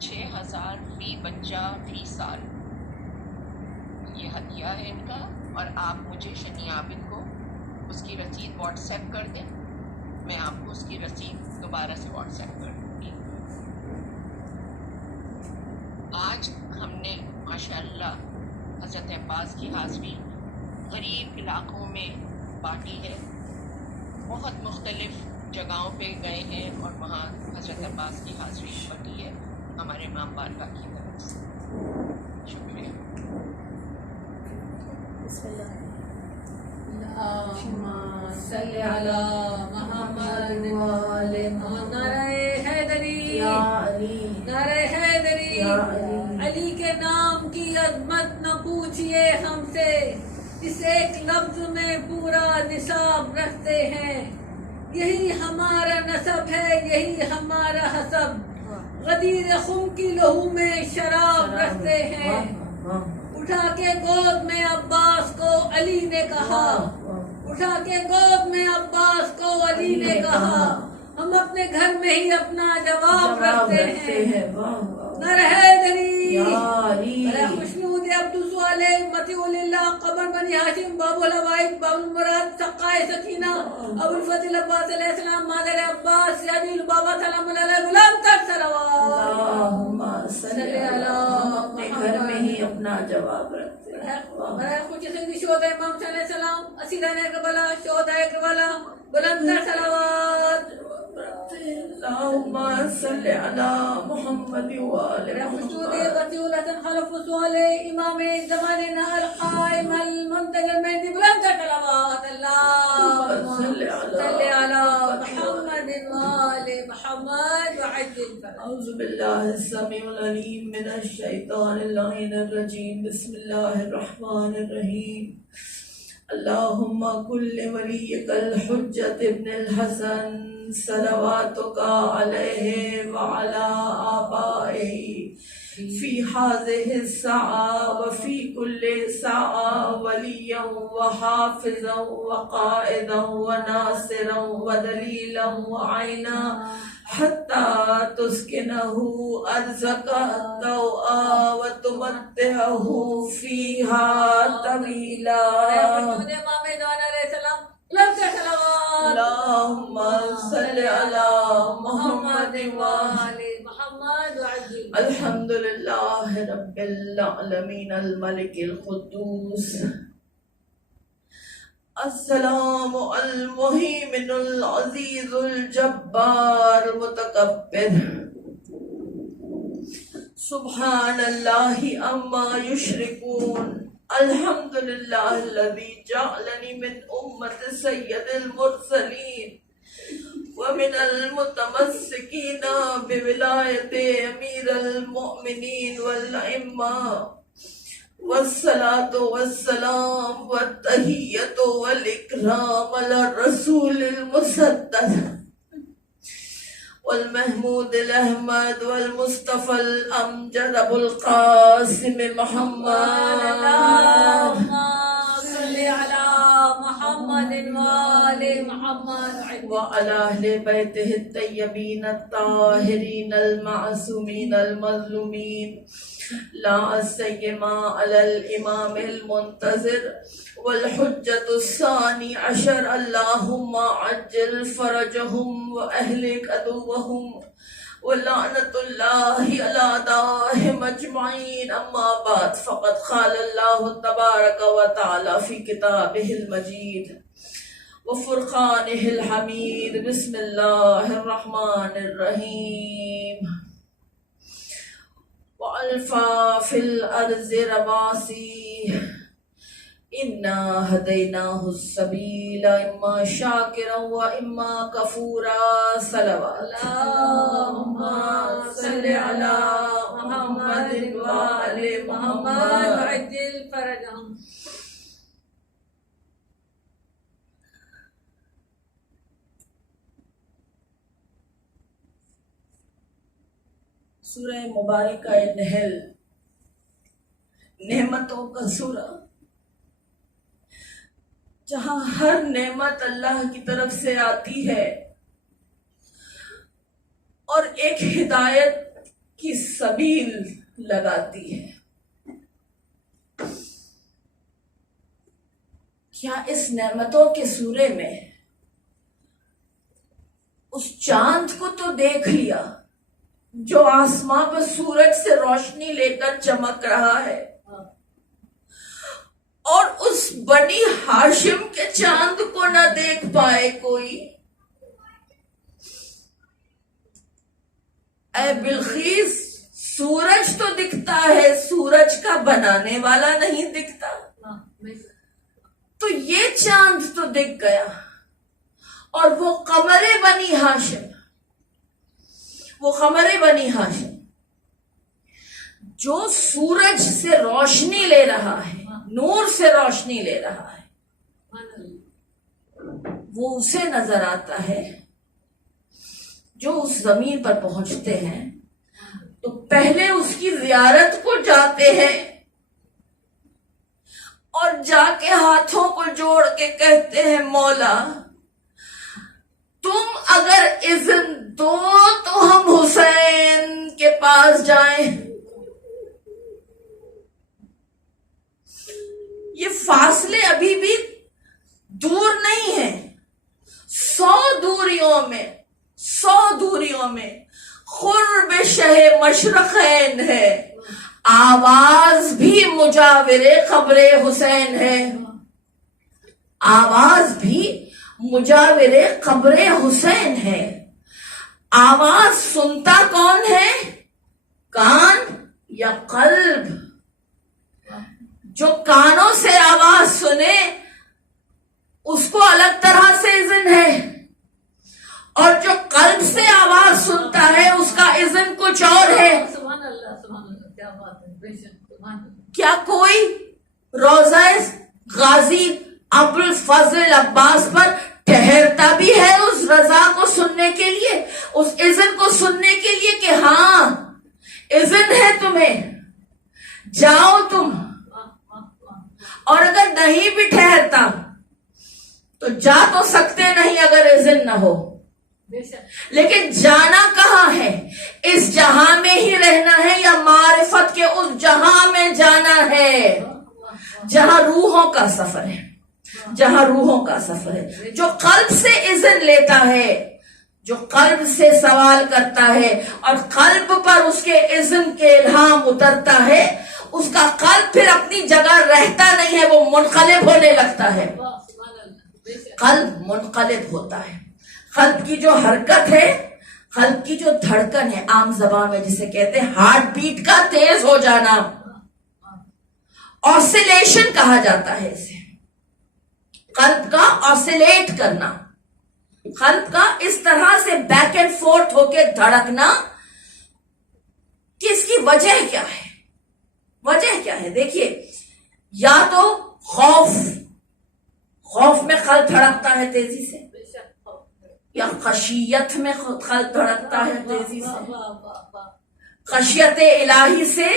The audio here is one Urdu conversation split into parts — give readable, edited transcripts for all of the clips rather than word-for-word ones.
6,000 فی بچہ فی سال، یہ ہدیہ ہے ان کا۔ اور آپ مجھے شنی عابد کو اس کی رسید واٹس ایپ کر دیں، میں آپ کو اس کی رسید دوبارہ سے واٹس ایپ کر دوں گی۔ آج ہم نے ماشاءاللہ حضرت عباس کی حاضری غریب علاقوں میں بانٹی ہے، بہت مختلف جگہوں پہ گئے ہیں اور وہاں حضرت عباس کی حاضری بٹی ہے ہمارے امام بارگاہ کی طرف سے۔ شکریہ۔ بسم اللہ۔ اللہم صلی علی محمد وآل محمد۔ نعرہ حیدری، یا علی، نعرہ حیدری، یا علی۔ علی کے نام کی عظمت نہ پوچھئے ہم سے، اس ایک لفظ میں پورا نصاب رکھتے ہیں۔ یہی ہمارا نسب ہے، یہی ہمارا حسب، غدیر خون کی لہو میں شراب رکھتے ہیں۔ اٹھا کے گود میں عباس کو علی نے کہا، اٹھا کے گود میں عباس کو علی نے کہا، ہم اپنے گھر میں ہی اپنا جواب رکھتے ہیں۔ نعرہ حیدری، بڑے خوشنود عبد الصالح مطیع اللہ قمر بنی ہاشم باب الحوائج باب المراد سقائے سکینہ ابو الفضل عباس علیہ السلام مادر عباس یعنی البابا سلام علیہ بلند تر صلوات۔ اللہم صلی علی، اپنے گھر میں ہی اپنا جواب رکھتے ہیں۔ بڑے خوشی سے شہداء امام صلی اللہ علیہ السلام اسیران کربلا شہداء کربلا بلند تر صلوات۔ اللہم صلی علی محمد وآل محمد۔ وسیع الحسن خلف صالح امام زماننا القائم المنتظر المہدی بلند تر صلوات۔ اللہم صلی علی محمد وآل محمد وعجل۔ اعوذ باللہ السمیع العلیم من الشیطان اللعین الرجیم، بسم اللہ الرحمن الرحیم۔ اللہم کل ولیک الحجۃ ابن الحسن صلواتک علیہ وعلی آبائہ فی ہذہ الساعة وفی کل ساعة ولیا وحافظا وقائدا وناصرا ودلیلا وعینا حتی تسکنہ ارضک الطوعا وتمتعہ فیہا طویلا۔ اللہم صلی علی محمد وآل محمد وعجل۔ الحمد للہ رب العالمین الملک القدوس السلام المہیمن العزیز الجبار المتکبر، سبحان اللہ عما یشرکون، الحمد للہ الذی جعلنی من امت سید المرسلین ومن المتمسکین بولایت امیر المؤمنین والائمہ، والصلاة والسلام والتحیۃ والاکرام علی الرسول المصدق والمحمود الاحمد والمصطفى الامجد ابو القاسم محمد۔ اللہم صلی علی محمد وآل محمد وعلی اہل بیتہ الطیبین الطاہرین المعصومین المظلومین، لا سیما علی الامام المنتظر والحجۃ الثانی عشر، اللہم عجل فرجہم واہلک عدوہم ولعنۃ اللہ علی اعدائہم اجمعین، اما بعد فقد قال اللہ تبارک و تعالی فی کتابہ المجید وفرقانہ الحمید، بسم اللہ الرحمن الرحیم۔ وَأَلْفَا فِي الْأَرْضِ رَوَاسِيَ إِنَّا هَدَيْنَاهُ السَّبِيلَ إِمَّا شَاكِرًا وَإِمَّا كَفُورًا۔ صلوات۔ اللہم صلی علی محمد وآل محمد وعجل فرجہم۔ سورہ مبارکہ نحل، نعمتوں کا سورہ، جہاں ہر نعمت اللہ کی طرف سے آتی ہے اور ایک ہدایت کی سبیل لگاتی ہے. کیا اس نعمتوں کے سورے میں اس چاند کو تو دیکھ لیا جو آسمان پر سورج سے روشنی لے کر چمک رہا ہے، اور اس بنی ہاشم کے چاند کو نہ دیکھ پائے کوئی؟ اے بلخیس، سورج تو دکھتا ہے، سورج کا بنانے والا نہیں دکھتا. تو یہ چاند تو دکھ گیا، اور وہ قمر بنی ہاشم، وہ قمر بنی ہاشم جو سورج سے روشنی لے رہا ہے، نور سے روشنی لے رہا ہے، وہ اسے نظر آتا ہے جو اس زمین پر پہنچتے ہیں تو پہلے اس کی زیارت کو جاتے ہیں اور جا کے ہاتھوں کو جوڑ کے کہتے ہیں مولا تم اگر اذن دو تو ہم حسین کے پاس جائیں. یہ فاصلے ابھی بھی دور نہیں ہیں، 100 دوریوں میں قرب شہ مشرقین ہے، آواز بھی مجاور قبر حسین ہے، آواز بھی مجاور قبر حسین ہے. آواز سنتا کون ہے؟ کان یا قلب؟ جو کانوں سے آواز سنے اس کو الگ طرح سے اذن ہے، اور جو قلب سے آواز سنتا ہے اس کا اذن کچھ اور ہے. سبحان اللہ، سبحان اللہ، کیا بات ہے، بے شک، سبحان اللہ. کیا کوئی روضہ غازی ابوالفضل عباس پر ٹہرتا بھی ہے اس رضا کو سننے کے لیے، اس اذن کو سننے کے لیے کہ ہاں اذن ہے تمہیں، جاؤ تم؟ اور اگر نہیں بھی ٹھہرتا تو جا تو سکتے نہیں اگر اذن نہ ہو. لیکن جانا کہاں ہے؟ اس جہاں میں ہی رہنا ہے یا معرفت کے اس جہاں میں جانا ہے جہاں روحوں کا سفر ہے، جہاں روحوں کا سفر ہے. جو قلب سے اذن لیتا ہے، جو قلب سے سوال کرتا ہے اور قلب پر اس کے اذن کے الہام اترتا ہے، اس کا قلب پھر اپنی جگہ رہتا نہیں ہے، وہ منقلب ہونے لگتا ہے. قلب منقلب ہوتا ہے. قلب کی جو حرکت ہے، قلب کی جو دھڑکن ہے، عام زبان میں جسے کہتے ہیں ہارٹ بیٹ کا تیز ہو جانا، آسیلیشن کہا جاتا ہے اسے. قلب کا آسیلیٹ کرنا، قلب کا اس طرح سے بیک اینڈ فورتھ ہو کے دھڑکنا، کہ اس کی وجہ کیا ہے؟ وجہ کیا ہے؟ دیکھیے، یا تو خوف میں قلب دھڑکتا ہے تیزی سے، یا خشیت میں قلب دھڑکتا ہے تیزی سے. خشیت الہی سے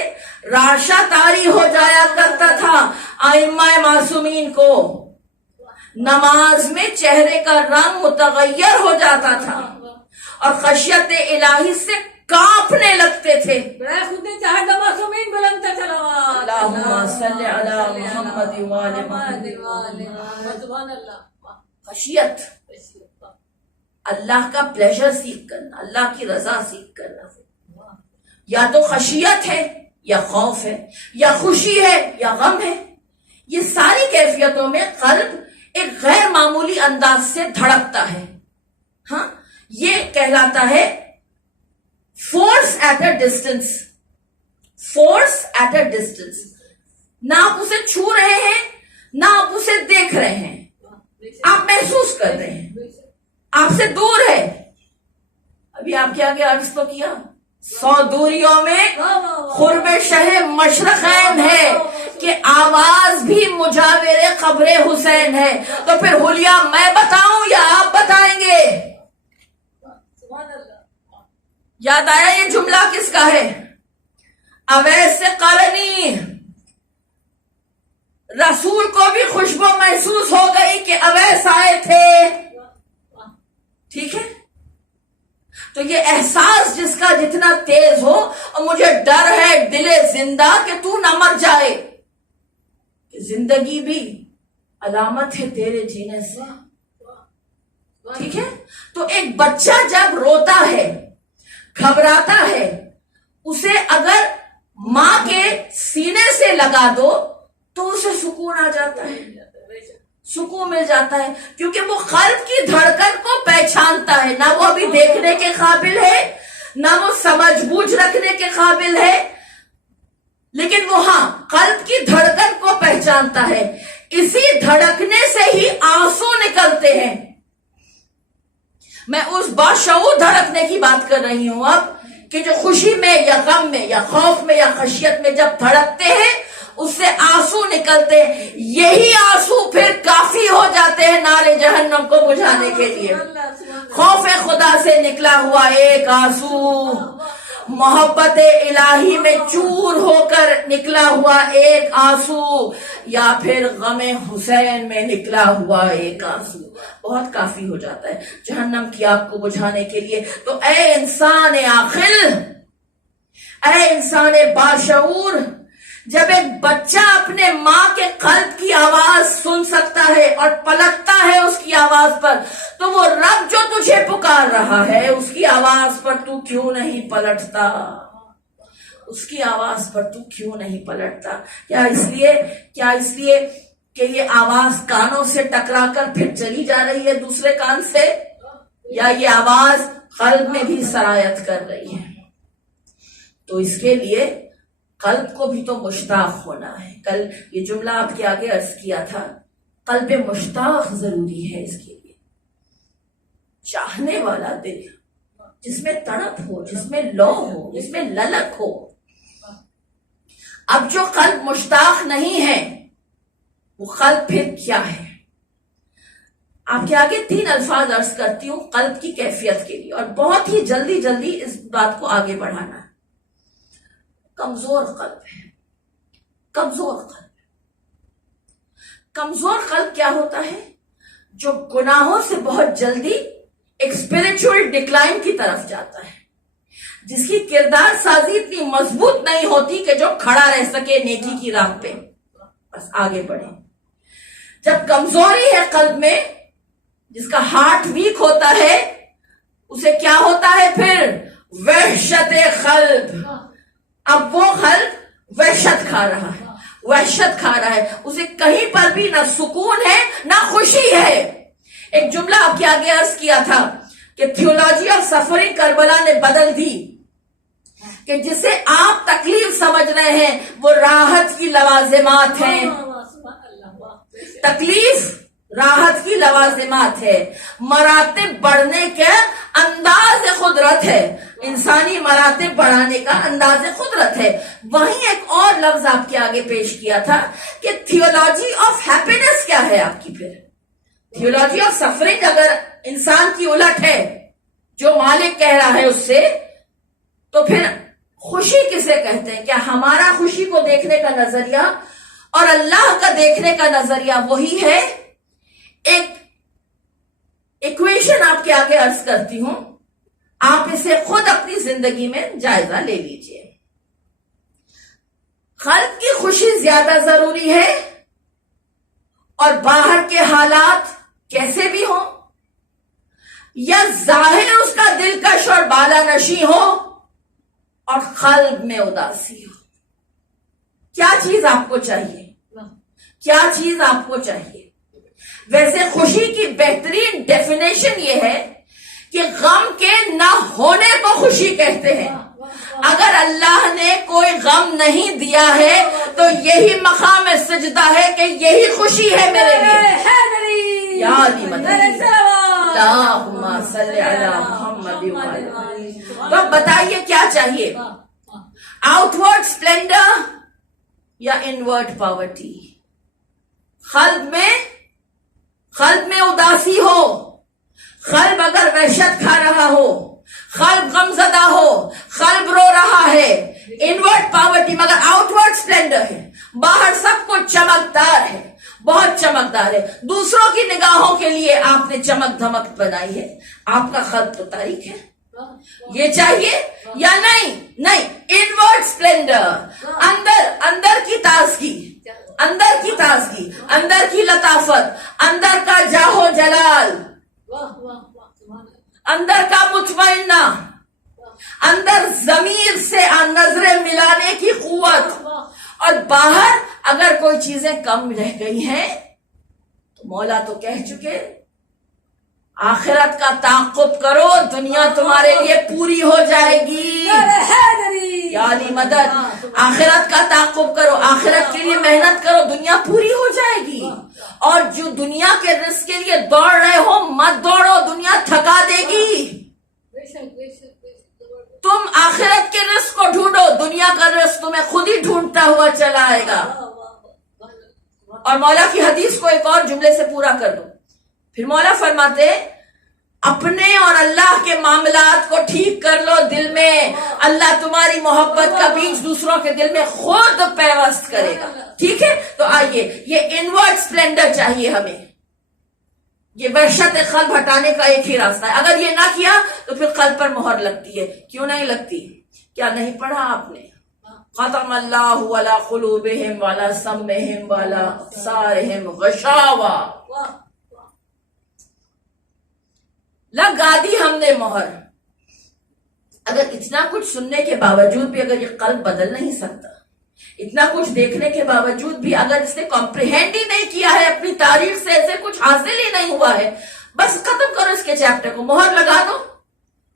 راشا طاری ہو جایا کرتا تھا ائمہ معصومین کو، نماز میں چہرے کا رنگ متغیر ہو جاتا تھا اور خشیت الہی سے کانپنے لگتے تھے. اللہم صلی علی محمد وآل محمد. خشیت، اللہ کا پلیزر سیکھ کرنا، اللہ کی رضا سیکھ کرنا. یا تو خشیت ہے یا خوف ہے، یا خوشی ہے یا غم ہے. یہ ساری کیفیتوں میں قلب ایک غیر معمولی انداز سے دھڑکتا ہے. ہاں، یہ کہلاتا ہے force at a distance. Force at a distance. نہ آپ اسے چھو رہے ہیں، نہ آپ اسے دیکھ رہے ہیں، آپ محسوس کر رہے ہیں، آپ سے دور ہے. ابھی آپ کے آگے عرض تو کیا 100 دوریوں میں قرب شہ مشرقین ہے کہ آواز بھی مجاور قبر حسین ہے. تو پھر حلیہ میں بتاؤں یا آپ بتائیں گے؟ یاد آیا یہ جملہ کس کا ہے؟ اویس قرنی. رسول کو بھی خوشبو محسوس ہو گئی کہ اویس آئے تھے. ٹھیک ہے، تو یہ احساس جس کا جتنا تیز ہو، اور مجھے ڈر ہے دل زندہ کہ تو نہ مر جائے، زندگی بھی علامت ہے تیرے جینے سے، ٹھیک ہے؟ تو ایک بچہ جب روتا ہے، گھبراتا ہے، اسے اگر ماں کے سینے سے لگا دو تو اسے سکون آ جاتا ہے، سکون مل جاتا ہے، کیونکہ وہ قلب کی دھڑکن کو پہچانتا ہے۔ نہ وہ ابھی دیکھنے کے قابل ہے، نہ وہ سمجھ بوجھ رکھنے کے قابل ہے، لیکن وہ ہاں قلب کی دھڑکن کو پہچانتا ہے۔ اسی دھڑکنے سے ہی آنسو نکلتے ہیں۔ میں اس باشعور دھڑکنے کی بات کر رہی ہوں اب، کہ جو خوشی میں یا غم میں یا خوف میں یا خشیت میں جب دھڑکتے ہیں اس سے آنسو نکلتے ہیں، یہی آنسو پھر کافی ہو جاتے ہیں نار جہنم کو بجھانے کے لیے۔ خوف خدا سے نکلا ہوا ایک آنسو، محبت الہی میں چور ہو کر نکلا ہوا ایک آنسو، یا پھر غم حسین میں نکلا ہوا ایک آنسو، بہت کافی ہو جاتا ہے جہنم کی آگ کو بجھانے کے لیے۔ تو اے انسان عاقل، اے انسان باشعور، جب ایک بچہ اپنے ماں کے قلب کی آواز سن سکتا ہے اور پلٹتا ہے اس کی آواز پر، تو وہ رب جو تجھے پکار رہا ہے اس کی آواز پر تو کیوں نہیں پلٹتا؟ اس کی آواز پر تو کیوں نہیں پلٹتا؟ کیا اس لیے کہ یہ آواز کانوں سے ٹکرا کر پھر چلی جا رہی ہے دوسرے کان سے، یا یہ آواز قلب میں بھی سرایت کر رہی ہے؟ تو اس کے لیے قلب کو بھی تو مشتاق ہونا ہے۔ کل یہ جملہ آپ کے آگے عرض کیا تھا، قلب مشتاق ضروری ہے اس کے لیے، چاہنے والا دل جس میں تڑپ ہو، جس میں لو ہو، جس میں للک ہو۔ اب جو قلب مشتاق نہیں ہے وہ قلب پھر کیا ہے؟ آپ کے آگے 3 الفاظ عرض کرتی ہوں قلب کی کیفیت کے لیے، اور بہت ہی جلدی اس بات کو آگے بڑھانا ہے۔ کمزور قلب ہے، کمزور قلب۔ کمزور قلب کیا ہوتا ہے؟ جو گناہوں سے بہت جلدی ایک اسپرچول ڈکلائن کی طرف جاتا ہے، جس کی کردار سازی اتنی مضبوط نہیں ہوتی کہ جو کھڑا رہ سکے نیکی کی راہ پہ، بس آگے بڑھے۔ جب کمزوری ہے قلب میں، جس کا ہارٹ ویک ہوتا ہے، اسے کیا ہوتا ہے پھر؟ وحشت قلب۔ اب وہ قلب وحشت کھا رہا ہے، وحشت کھا رہا ہے، اسے کہیں پر بھی نہ سکون ہے نہ خوشی ہے۔ ایک جملہ آپ کے آگے عرض کیا تھا کہ تھیولوجی آف سفرنگ کربلا نے بدل دی، کہ جسے آپ تکلیف سمجھ رہے ہیں وہ راحت کی لوازمات ہیں۔ تکلیف راحت کی لوازمات ہے، مراتب بڑھنے کے انداز قدرت ہے، انسانی مراتب بڑھانے کا انداز قدرت ہے۔ وہیں ایک اور لفظ آپ کے آگے پیش کیا تھا کہ تھیولوجی آف ہیپینس کیا ہے آپ کی؟ پھر تھیولوجی آف سفرنگ اگر انسان کی الٹ ہے، جو مالک کہہ رہا ہے اس سے، تو پھر خوشی کسے کہتے ہیں؟ کیا ہمارا خوشی کو دیکھنے کا نظریہ اور اللہ کا دیکھنے کا نظریہ وہی ہے؟ ایک ایکویشن آپ کے آگے عرض کرتی ہوں، آپ اسے خود اپنی زندگی میں جائزہ لے لیجئے۔ قلب کی خوشی زیادہ ضروری ہے، اور باہر کے حالات کیسے بھی ہوں، یا ظاہر اس کا دلکش اور بالا نشی ہو اور قلب میں اداسی ہو؟ کیا چیز آپ کو چاہیے؟ کیا چیز آپ کو چاہیے؟ ویسے خوشی کی بہترین ڈیفینیشن یہ ہے کہ غم کے نہ ہونے کو خوشی کہتے ہیں۔ اگر اللہ نے کوئی غم نہیں دیا ہے تو یہی مقام سجدہ ہے کہ یہی خوشی ہے میرے لیے۔ یا علی مدد اللہم صلی علی محمد وعلی۔ تو اب بتائیے کیا چاہیے، آؤٹ ورڈ سپلینڈر یا انورڈ پاورٹی؟ قلب میں اداسی ہو، قلب اگر وحشت کھا رہا ہو، قلب غمزدہ ہو، قلب رو رہا ہے، انورڈ پاورٹی مگر آؤٹ ورڈ سپلینڈر ہے، باہر سب کچھ چمکدار ہے، بہت چمکدار ہے، دوسروں کی نگاہوں کے لیے آپ نے چمک دھمک بنائی ہے، آپ کا قلب تو تاریک ہے، یہ چاہیے یا نہیں؟ نہیں، انورڈ اسپلینڈر، اندر کی تازگی، اندر کی تازگی، اندر کی لطافت، اندر کا جاہو جلال، اندر کا مطمئنہ، اندر ضمیر سے نظریں ملانے کی قوت، اور باہر اگر کوئی چیزیں کم رہ گئی ہیں تو مولا تو کہہ چکے آخرت کا تعاقب کرو، دنیا تمہارے لیے پوری ہو جائے گی. یا علی مدد. آخرت کا تعاقب کرو، آخرت کے لیے محنت کرو، دنیا پوری ہو جائے گی. اور جو دنیا کے رزق کے لیے دوڑ رہے ہو مت دوڑو، دنیا تھکا دے گی. تم آخرت کے رزق کو ڈھونڈو، دنیا کا رزق تمہیں خود ہی ڈھونڈتا ہوا چلا آئے گا. اور مولا کی حدیث کو ایک اور جملے سے پورا کر دو. پھر مولا فرماتے اپنے اور اللہ کے معاملات کو ٹھیک کر لو دل میں، اللہ تمہاری محبت کا بیج دوسروں کے دل میں خود پیوست کرے گا. ٹھیک ہے، تو آئیے یہ انورڈ سپلینڈر چاہیے ہمیں. یہ وحشت قلب ہٹانے کا ایک ہی راستہ ہے. اگر یہ نہ کیا تو پھر قلب پر مہر لگتی ہے. کیوں نہیں لگتی؟ کیا نہیں پڑھا آپ نے؟ ختم اللہ علی قلوبہم وعلی سمعہم وعلی ابصارہم غشاوہ. لگا دی ہم نے مہر. اگر اتنا کچھ سننے کے باوجود بھی اگر یہ قلب بدل نہیں سکتا، اتنا کچھ دیکھنے کے باوجود بھی اگر اس نے کمپریہینڈ ہی نہیں کیا ہے اپنی تاریخ سے، ایسے کچھ حاصل ہی نہیں ہوا ہے، بس ختم کرو اس کے چیپٹر کو، مہر لگا دو،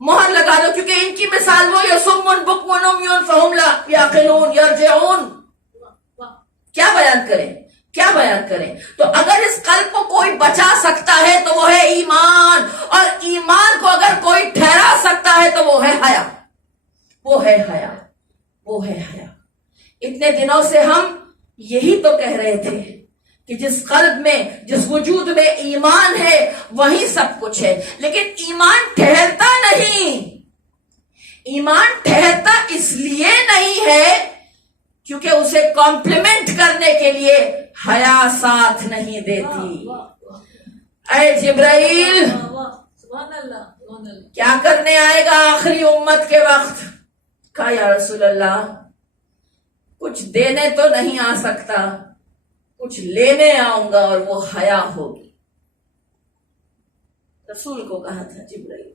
مہر لگا دو. کیونکہ ان کی مثال وہ یصم بکم عمی فہم لا یعقلون یرجعون. کیا بیان کریں، کیا بیان کریں؟ تو اگر اس قلب کو کوئی بچا سکتا ہے تو وہ ہے ایمان، اور ایمان کو اگر کوئی ٹھہرا سکتا ہے تو وہ ہے حیا. وہ ہے حیا، وہ ہے حیا. اتنے دنوں سے ہم یہی تو کہہ رہے تھے کہ جس قلب میں، جس وجود میں ایمان ہے وہی سب کچھ ہے. لیکن ایمان ٹھہرتا نہیں. ایمان ٹھہرتا اس لیے نہیں ہے کیونکہ اسے کمپلیمنٹ کرنے کے لیے حیا ساتھ نہیں دیتی. اے جبرائیل، کیا کرنے آئے گا آخری امت کے وقت؟ کہا یا رسول اللہ کچھ دینے تو نہیں آ سکتا، کچھ لینے آؤں گا اور وہ حیا ہوگی. رسول کو کہا تھا جبرائیل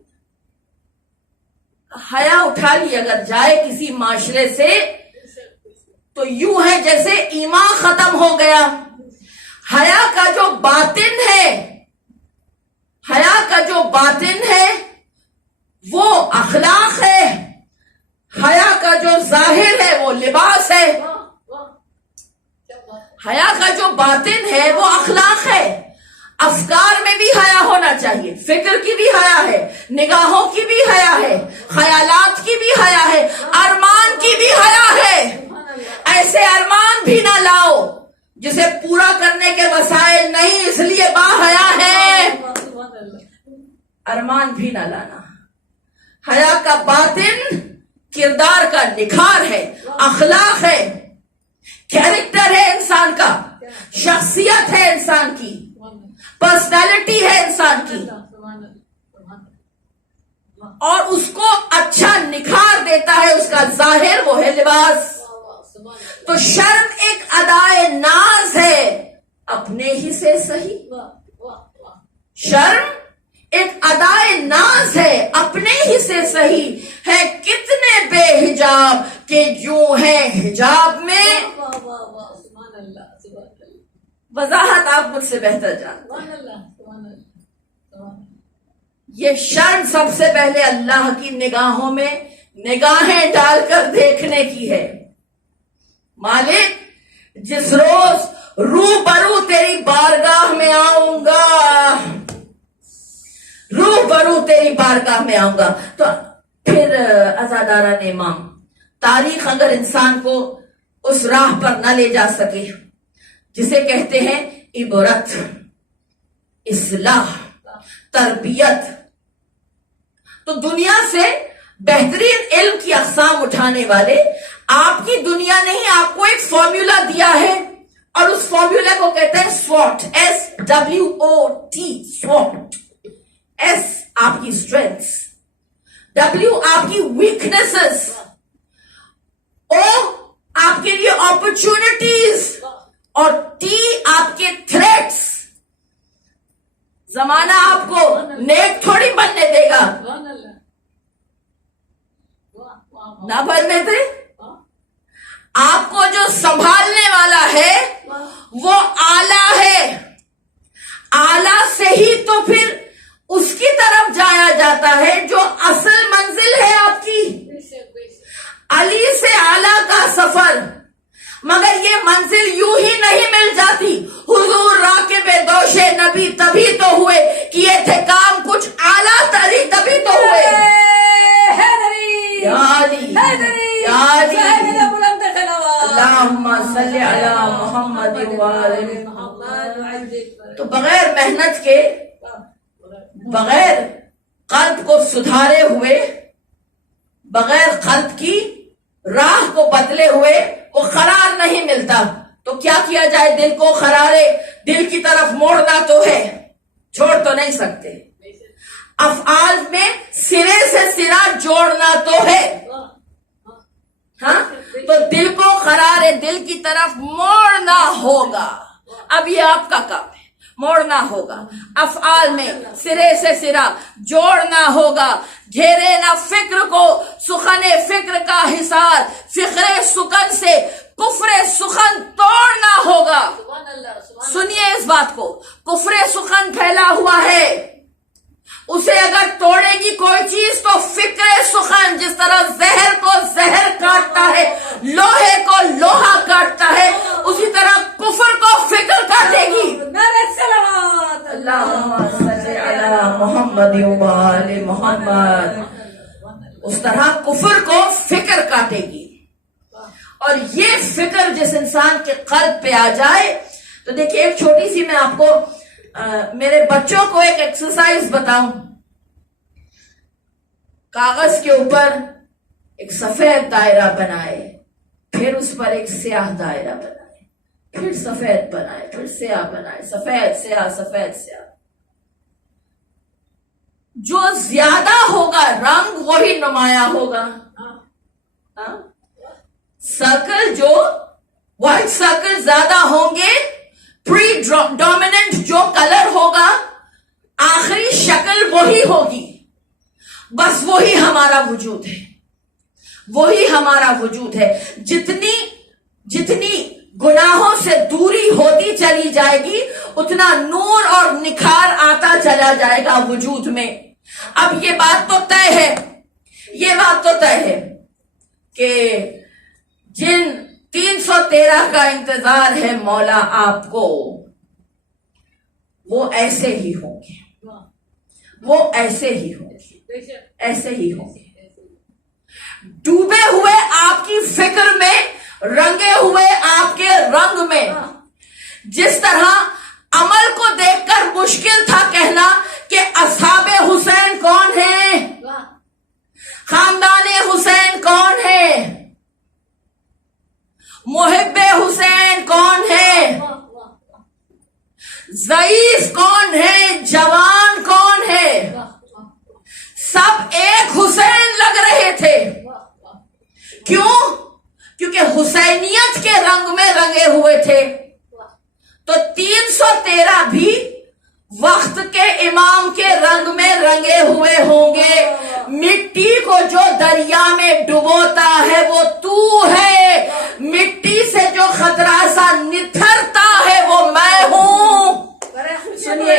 حیا اٹھا لی اگر جائے کسی معاشرے سے تو یوں ہے جیسے ایمان ختم ہو گیا. حیا کا جو باطن ہے، حیا کا جو باطن ہے وہ اخلاق ہے، حیا کا جو ظاہر ہے وہ لباس ہے. حیا کا جو باطن ہے وہ اخلاق ہے. افکار میں بھی حیا ہونا چاہیے، فکر کی بھی حیا ہے، نگاہوں کی بھی حیا ہے، خیالات کی بھی حیا ہے، ارمان کی بھی حیا ہے. ایسے ارمان بھی نہ لاؤ جسے پورا کرنے کے وسائل نہیں، اس لیے با حیا ہے. ارمان بھی نہ لانا. حیا کا باطن کردار کا نکھار ہے، اخلاق ہے، کیریکٹر ہے انسان کا، شخصیت ہے انسان کی، پرسنالٹی ہے انسان کی، اور اس کو اچھا نکھار دیتا ہے اس کا ظاہر، وہ ہے لباس. تو شرم ایک ادائے ناز ہے اپنے ہی سے صحیح. شرم ایک ادائے ناز ہے اپنے ہی سے صحیح. ہے کتنے بے حجاب کہ یوں ہے حجاب میں. وضاحت آپ مجھ سے بہتر جانتے ہیں. یہ شرم سب سے پہلے اللہ کی نگاہوں میں نگاہیں ڈال کر دیکھنے کی ہے. مالک جس روز روبرو تیری بارگاہ میں آؤں گا، روبرو تیری بارگاہ میں آؤں گا. تو پھر عزاداران امام، تاریخ اگر انسان کو اس راہ پر نہ لے جا سکے جسے کہتے ہیں عبرت، اصلاح، تربیت، تو دنیا سے بہترین علم کی اقسام اٹھانے والے آپ کی دنیا نہیں آپ کو ایک فارمولا دیا ہے، اور اس فارمولا کو کہتے ہیں SWOT. SWOT. SWOT. S آپ کی اسٹرینتھس، W آپ کی ویکنیسز، O آپ کے لیے اپرچونٹیز، اور T آپ کے تھریٹس. زمانہ آپ کو نیک تھوڑی بننے دے گا، سبحان اللہ. نہ بننے دے. آپ کو جو سنبھالنے والا ہے وہ آلہ ہے. آلہ سے ہی تو پھر اس کی طرف جایا جاتا ہے جو اصل منزل ہے آپ کی. علی سے آلہ کا سفر، مگر یہ منزل یوں ہی نہیں مل جاتی. حضور راکب دوش نبی تبھی تو ہوئے، کیے تھے کام کچھ اعلیٰ تری تبھی تو ہوئے. یا علی یا علی اللہم صلی علی محمد وآل محمد. تو بغیر محنت کے، بغیر قلب کو سدھارے ہوئے، بغیر قلب کی راہ کو بدلے ہوئے وہ قرار نہیں ملتا. تو کیا کیا جائے؟ دل کو قرارے دل کی طرف موڑنا تو ہے، چھوڑ تو نہیں سکتے. افعال میں سرے سے سرا جوڑنا تو ہے. ہاں، تو دل کو قرارے دل کی طرف موڑنا ہوگا. اب یہ آپ کا کام ہے، موڑنا ہوگا. افعال میں سرے سے سرا جوڑنا ہوگا. گھیرے نہ فکر کو سخن فکر کا حصار، فکر سخن سے کفر سخن توڑنا ہوگا. سنیے اس بات کو، کفر سخن پھیلا ہوا ہے، اسے اگر توڑے گی کوئی چیز تو فکر سخن، جس طرح زہر کو زہر کاٹتا ہے، لوہے کو لوہا کاٹتا ہے، اسی طرح کفر کو فکر کاٹے گی. اللہم صلی علی محمد وآل محمد. اس طرح کفر کو فکر کاٹے گی. اور یہ فکر جس انسان کے قلب پہ آ جائے تو دیکھیں، ایک چھوٹی سی میں آپ کو میرے بچوں کو ایک ایکسرسائز بتاؤں. کاغذ کے اوپر ایک سفید دائرہ بنائے، پھر اس پر ایک سیاہ دائرہ بنائے، پھر سفید بنائے، پھر سیاہ بنائے، سفید سیاہ سفید سیاہ. جو زیادہ ہوگا رنگ وہی نمایاں ہوگا. سرکل جو وائٹ سرکل زیادہ ہوں گے، پری ڈومیننٹ جو کلر ہوگا، آخری شکل وہی ہوگی. بس وہی ہمارا وجود ہے، وہی ہمارا وجود ہے. جتنی گناہوں سے دوری ہوتی چلی جائے گی اتنا نور اور نکھار آتا چلا جائے گا وجود میں. اب یہ بات تو طے ہے، یہ بات تو طے ہے کہ جن 313 کا انتظار ہے مولا آپ کو، وہ ایسے ہی ہوں گے، وہ ایسے ہی ہوں گے، ایسے ہی ہوں گے، ڈوبے ہوئے آپ کی فکر میں، رنگے ہوئے آپ کے رنگ میں. جس طرح عمل کو دیکھ کر مشکل تھا کہنا کہ اصحاب حسین کون ہیں، خاندان حسین کون ہے، محب حسین کون ہے، ضعیف کون ہے، جوان کون ہے، سب ایک حسین لگ رہے تھے. کیوں؟ کیونکہ حسینیت کے رنگ میں رنگے ہوئے تھے. تو 313 بھی وقت کے امام کے رنگ میں رنگے ہوئے ہوں گے. مٹی کو جو دریا میں ڈبوتا ہے وہ تو ہے، مٹی سے جو خطرہ سا نتھرتا ہے وہ میں ہوں. سنیے،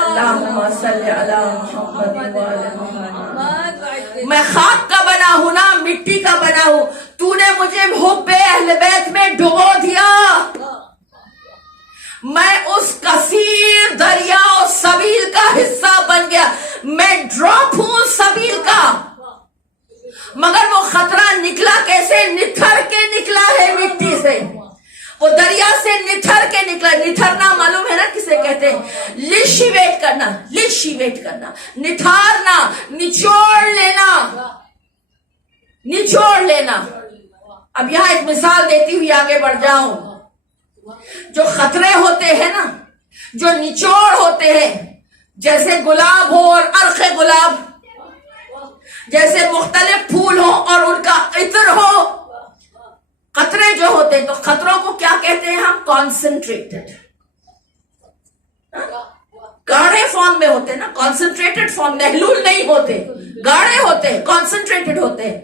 اللہم صلی علی محمد وآل محمد. میں خاک کا بنا ہوں نا، مٹی کا بنا ہوں. تو نے مجھے حب اہل بیت میں ڈبو دیا. میں اس کثیر دریا اور سبیل کا حصہ بن گیا. میں ڈراپ ہوں سبیل کا. مگر وہ خطرہ نکلا کیسے؟ نتھر کے نکلا ہے مٹی سے. وہ دریا سے نتھر کے نکلا. نتھرنا معلوم ہے نا کسے کہتے ہیں؟ لشیویٹ کرنا، لشیویٹ کرنا، نتھارنا، نچوڑ لینا، نچوڑ لینا. اب یہاں ایک مثال دیتی ہوئی آگے بڑھ جاؤں. جو خطرے ہوتے ہیں نا، جو نچوڑ ہوتے ہیں، جیسے گلاب ہو اور عرق گلاب، جیسے مختلف پھول ہو اور ان کا عطر ہو. قطرے جو ہوتے ہیں تو قطروں کو کیا کہتے ہیں ہم؟ کانسنٹریٹڈ. گاڑھے فارم میں ہوتے ہیں نا, کانسنٹریٹڈ فارم, محلول نہیں ہوتے, گاڑھے ہوتے ہیں, کانسنٹریٹڈ ہوتے ہیں.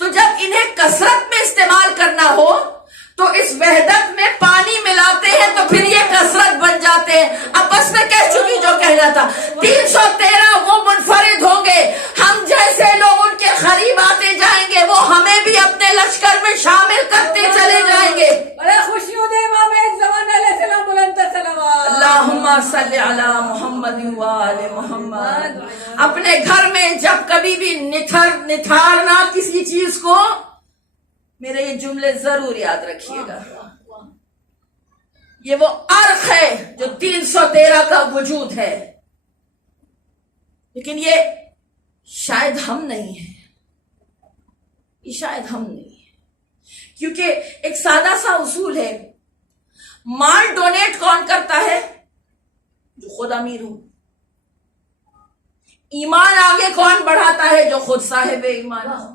تو جب انہیں کثرت میں استعمال کرنا ہو تو اس وحدت میں پانی ملاتے ہیں تو پھر یہ کثرت بن جاتے ہیں. اب بس میں کہہ چکی جو کہنا تھا. 313 وہ منفرد ہوں گے, ہم جیسے لوگ ان کے قریب آتے جائیں گے وہ ہمیں بھی اپنے لشکر میں شامل کرتے چلے جائیں گے. بڑے خوشیوں دے امام زمان علیہ السلام بلند صلوات. اللہم صلی علی محمد و آل محمد. اپنے گھر میں جب کبھی بھی نتھارنا کسی چیز کو, میرے یہ جملے ضرور یاد رکھیے گا. یہ وہ عرق ہے جو 313 کا وجود ہے, لیکن یہ شاید ہم نہیں ہیں, یہ شاید ہم نہیں ہیں. کیونکہ ایک سادہ سا اصول ہے, مال ڈونیٹ کون کرتا ہے؟ جو خود امیر ہو. ایمان آگے کون بڑھاتا ہے؟ جو خود صاحب ایمان ہو.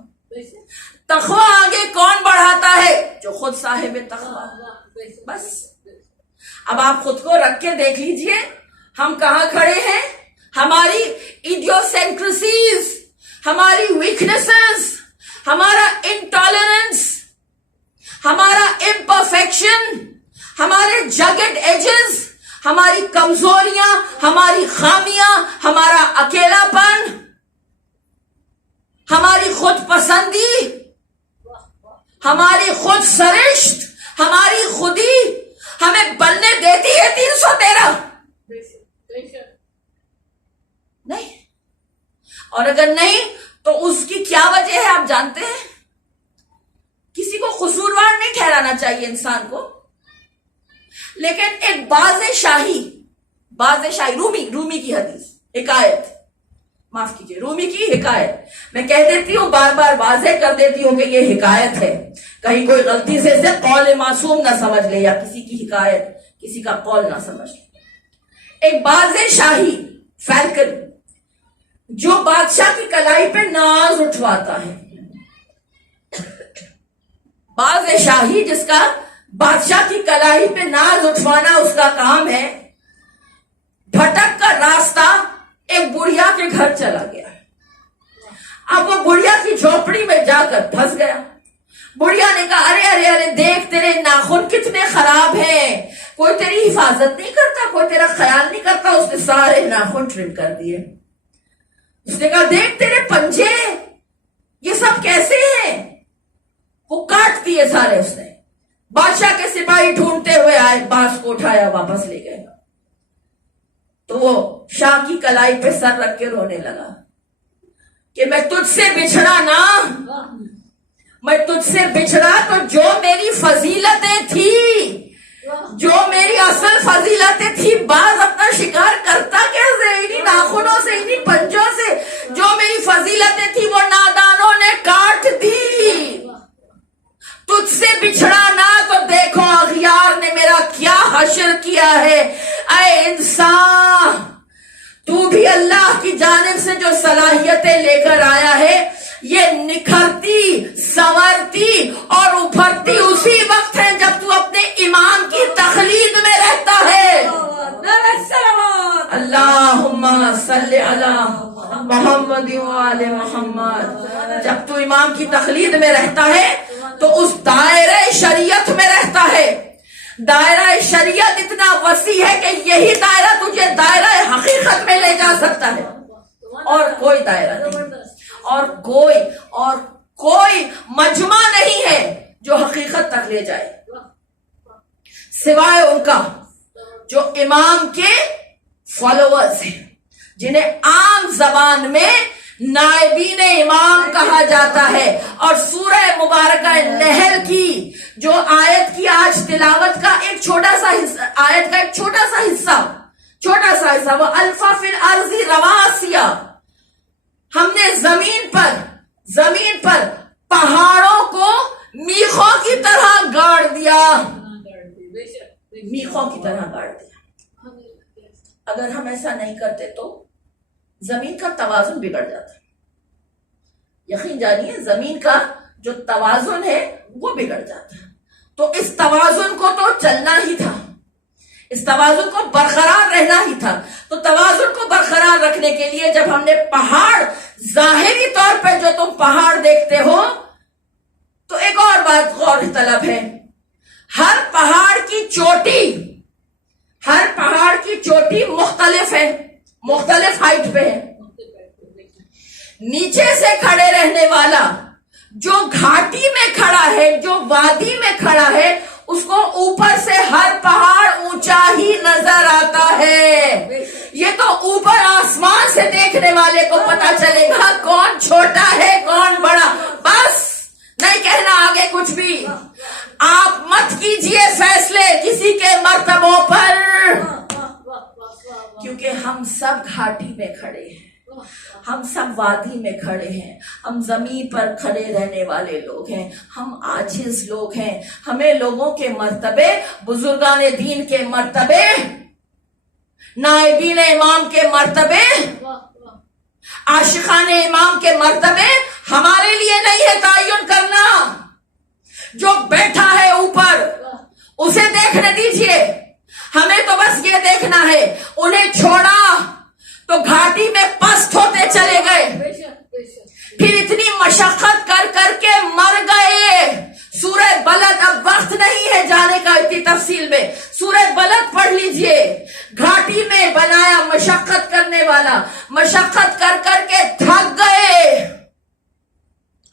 تقوی آگے کون بڑھاتا ہے؟ جو خود صاحب تقوی. بس اب آپ خود کو رکھ کے دیکھ لیجئے ہم کہاں کھڑے ہیں. ہماری ایڈیوسینکریسیز, ہماری ویکنیسز, ہمارا انٹالرنس, ہمارا امپرفیکشن, ہمارے جگڈ ایجز, ہماری کمزوریاں, ہماری خامیاں, ہمارا اکیلا پن, ہماری خود پسندی, ہماری خود سرشت, ہماری خودی ہمیں بننے دیتی ہے 313؟ نہیں. اور اگر نہیں تو اس کی کیا وجہ ہے آپ جانتے ہیں؟ کسی کو قصوروار نہیں ٹھہرانا چاہیے انسان کو, لیکن ایک باز شاہی رومی کی حدیث, حکایت, معاف کیجیے, رومی کی حکایت, میں کہہ دیتی ہوں بار بار واضح کر دیتی ہوں کہ یہ حکایت ہے, کہیں کوئی غلطی سے اسے قول معصوم نہ سمجھ لے یا کسی کی حکایت کسی کا قول نہ سمجھ لے. ایک باز شاہی, فیلکن, جو بادشاہ کی کلائی پہ ناز اٹھواتا ہے. باز شاہی جس کا بادشاہ کی کلائی پہ ناز اٹھوانا اس کا کام ہے, بھٹک کا راستہ ایک بڑھیا کے گھر چلا گیا. اب وہ بڑھیا کی جھوپڑی میں جا کر پھنس گیا. بڑھیا نے کہا ارے ارے ارے دیکھ تیرے ناخن کتنے خراب ہیں, کوئی تیری حفاظت نہیں کرتا, کوئی تیرا خیال نہیں کرتا. اس نے سارے ناخن ٹرم کر دیے. اس نے کہا دیکھ تیرے پنجے یہ سب کیسے ہیں, وہ کاٹ دیے سارے. اس نے بادشاہ کے سپاہی ڈھونڈتے ہوئے آئے, باز کو اٹھایا, واپس لے گئے. تو وہ شاہ کی کلائی پہ سر رکھ کے رونے لگا کہ میں تجھ سے بچھڑا نا, میں تجھ سے بچھڑا تو جو میری فضیلتیں تھی, جو میری اصل فضیلتیں تھی, باز اپنا شکار کرتا کیسے؟ انہی ناخنوں سے, انہی پنجوں سے. جو میری فضیلتیں تھی وہ نادانوں نے کاٹ دی. تجھ سے بچھڑا نا تو دیکھو اغیار نے میرا کیا حشر کیا ہے. اے انسان, تو بھی اللہ کی جانب سے جو صلاحیتیں لے کر آیا ہے یہ نکھرتی, سنورتی اور ابھرتی اسی وقت ہے جب تو اپنے امام کی تقلید میں رہتا ہے. اللہم صلی علی محمد و آل محمد. جب تو امام کی تقلید میں رہتا ہے تو اس دائرہ شریعت میں رہتا ہے. دائرہ شریعت اتنا وسیع ہے کہ یہی دائرہ تجھے دائرہ حقیقت میں لے جا سکتا ہے, اور کوئی دائرہ نہیں, اور کوئی مجمع نہیں ہے جو حقیقت تک لے جائے سوائے ان کا جو امام کے فالوورز ہیں, جنہیں عام زبان میں نائبین امام کہا جاتا ہے. اور سورہ مبارکہ نحل کی جو آیت کی آج تلاوت کا ایک چھوٹا سا حصہ, آیت کا ایک چھوٹا سا حصہ وہ الفا فی الارض رواسیہ, ہم نے زمین پر پہاڑوں کو میخوں کی طرح گاڑ دیا, میخوں کی طرح گاڑ دیا. اگر ہم ایسا نہیں کرتے تو زمین کا توازن بگڑ جاتا. یقین جانیے زمین کا جو توازن ہے وہ بگڑ جاتا ہے. تو اس توازن کو تو چلنا ہی تھا, اس توازن کو برقرار رہنا ہی تھا. تو توازن کو برقرار رکھنے کے لیے جب ہم نے پہاڑ, ظاہری طور پہ جو تم پہاڑ دیکھتے ہو, تو ایک اور بات غور طلب ہے, ہر پہاڑ کی چوٹی مختلف ہے, مختلف ہائٹ پہ ہے. نیچے سے کھڑے رہنے والا جو گھاٹی میں کھڑا ہے, جو وادی میں کھڑا ہے, اس کو اوپر سے ہر پہاڑ اونچا ہی نظر آتا ہے. یہ تو اوپر آسمان سے دیکھنے والے کو پتا چلے گا کون چھوٹا ہے کون بڑا. بس نہیں کہنا آگے کچھ بھی. آپ مت کیجئے فیصلے کسی کے مرتبوں پر, کیونکہ ہم سب گھاٹی میں کھڑے ہیں, ہم سب وادی میں کھڑے ہیں, ہم زمین پر کھڑے رہنے والے لوگ ہیں, ہم عاجز لوگ ہیں. ہمیں لوگوں کے مرتبے, بزرگان دین کے مرتبے, نائبین امام کے مرتبے, عاشقان امام کے مرتبے ہمارے لیے نہیں ہے تعین کرنا. جو بیٹھا ہے اوپر اسے دیکھنے دیجئے, ہمیں تو بس یہ دیکھنا ہے. انہیں چھوڑا تو گھاٹی میں پست ہوتے چلے گئے, پھر اتنی مشقت کر کر کے مر گئے. سورہ بلد, اب وقت نہیں ہے جانے کا اتنی تفصیل میں, سورہ بلد پڑھ لیجئے. گھاٹی میں بنایا مشقت کرنے والا, مشقت کر کر کے تھک گئے,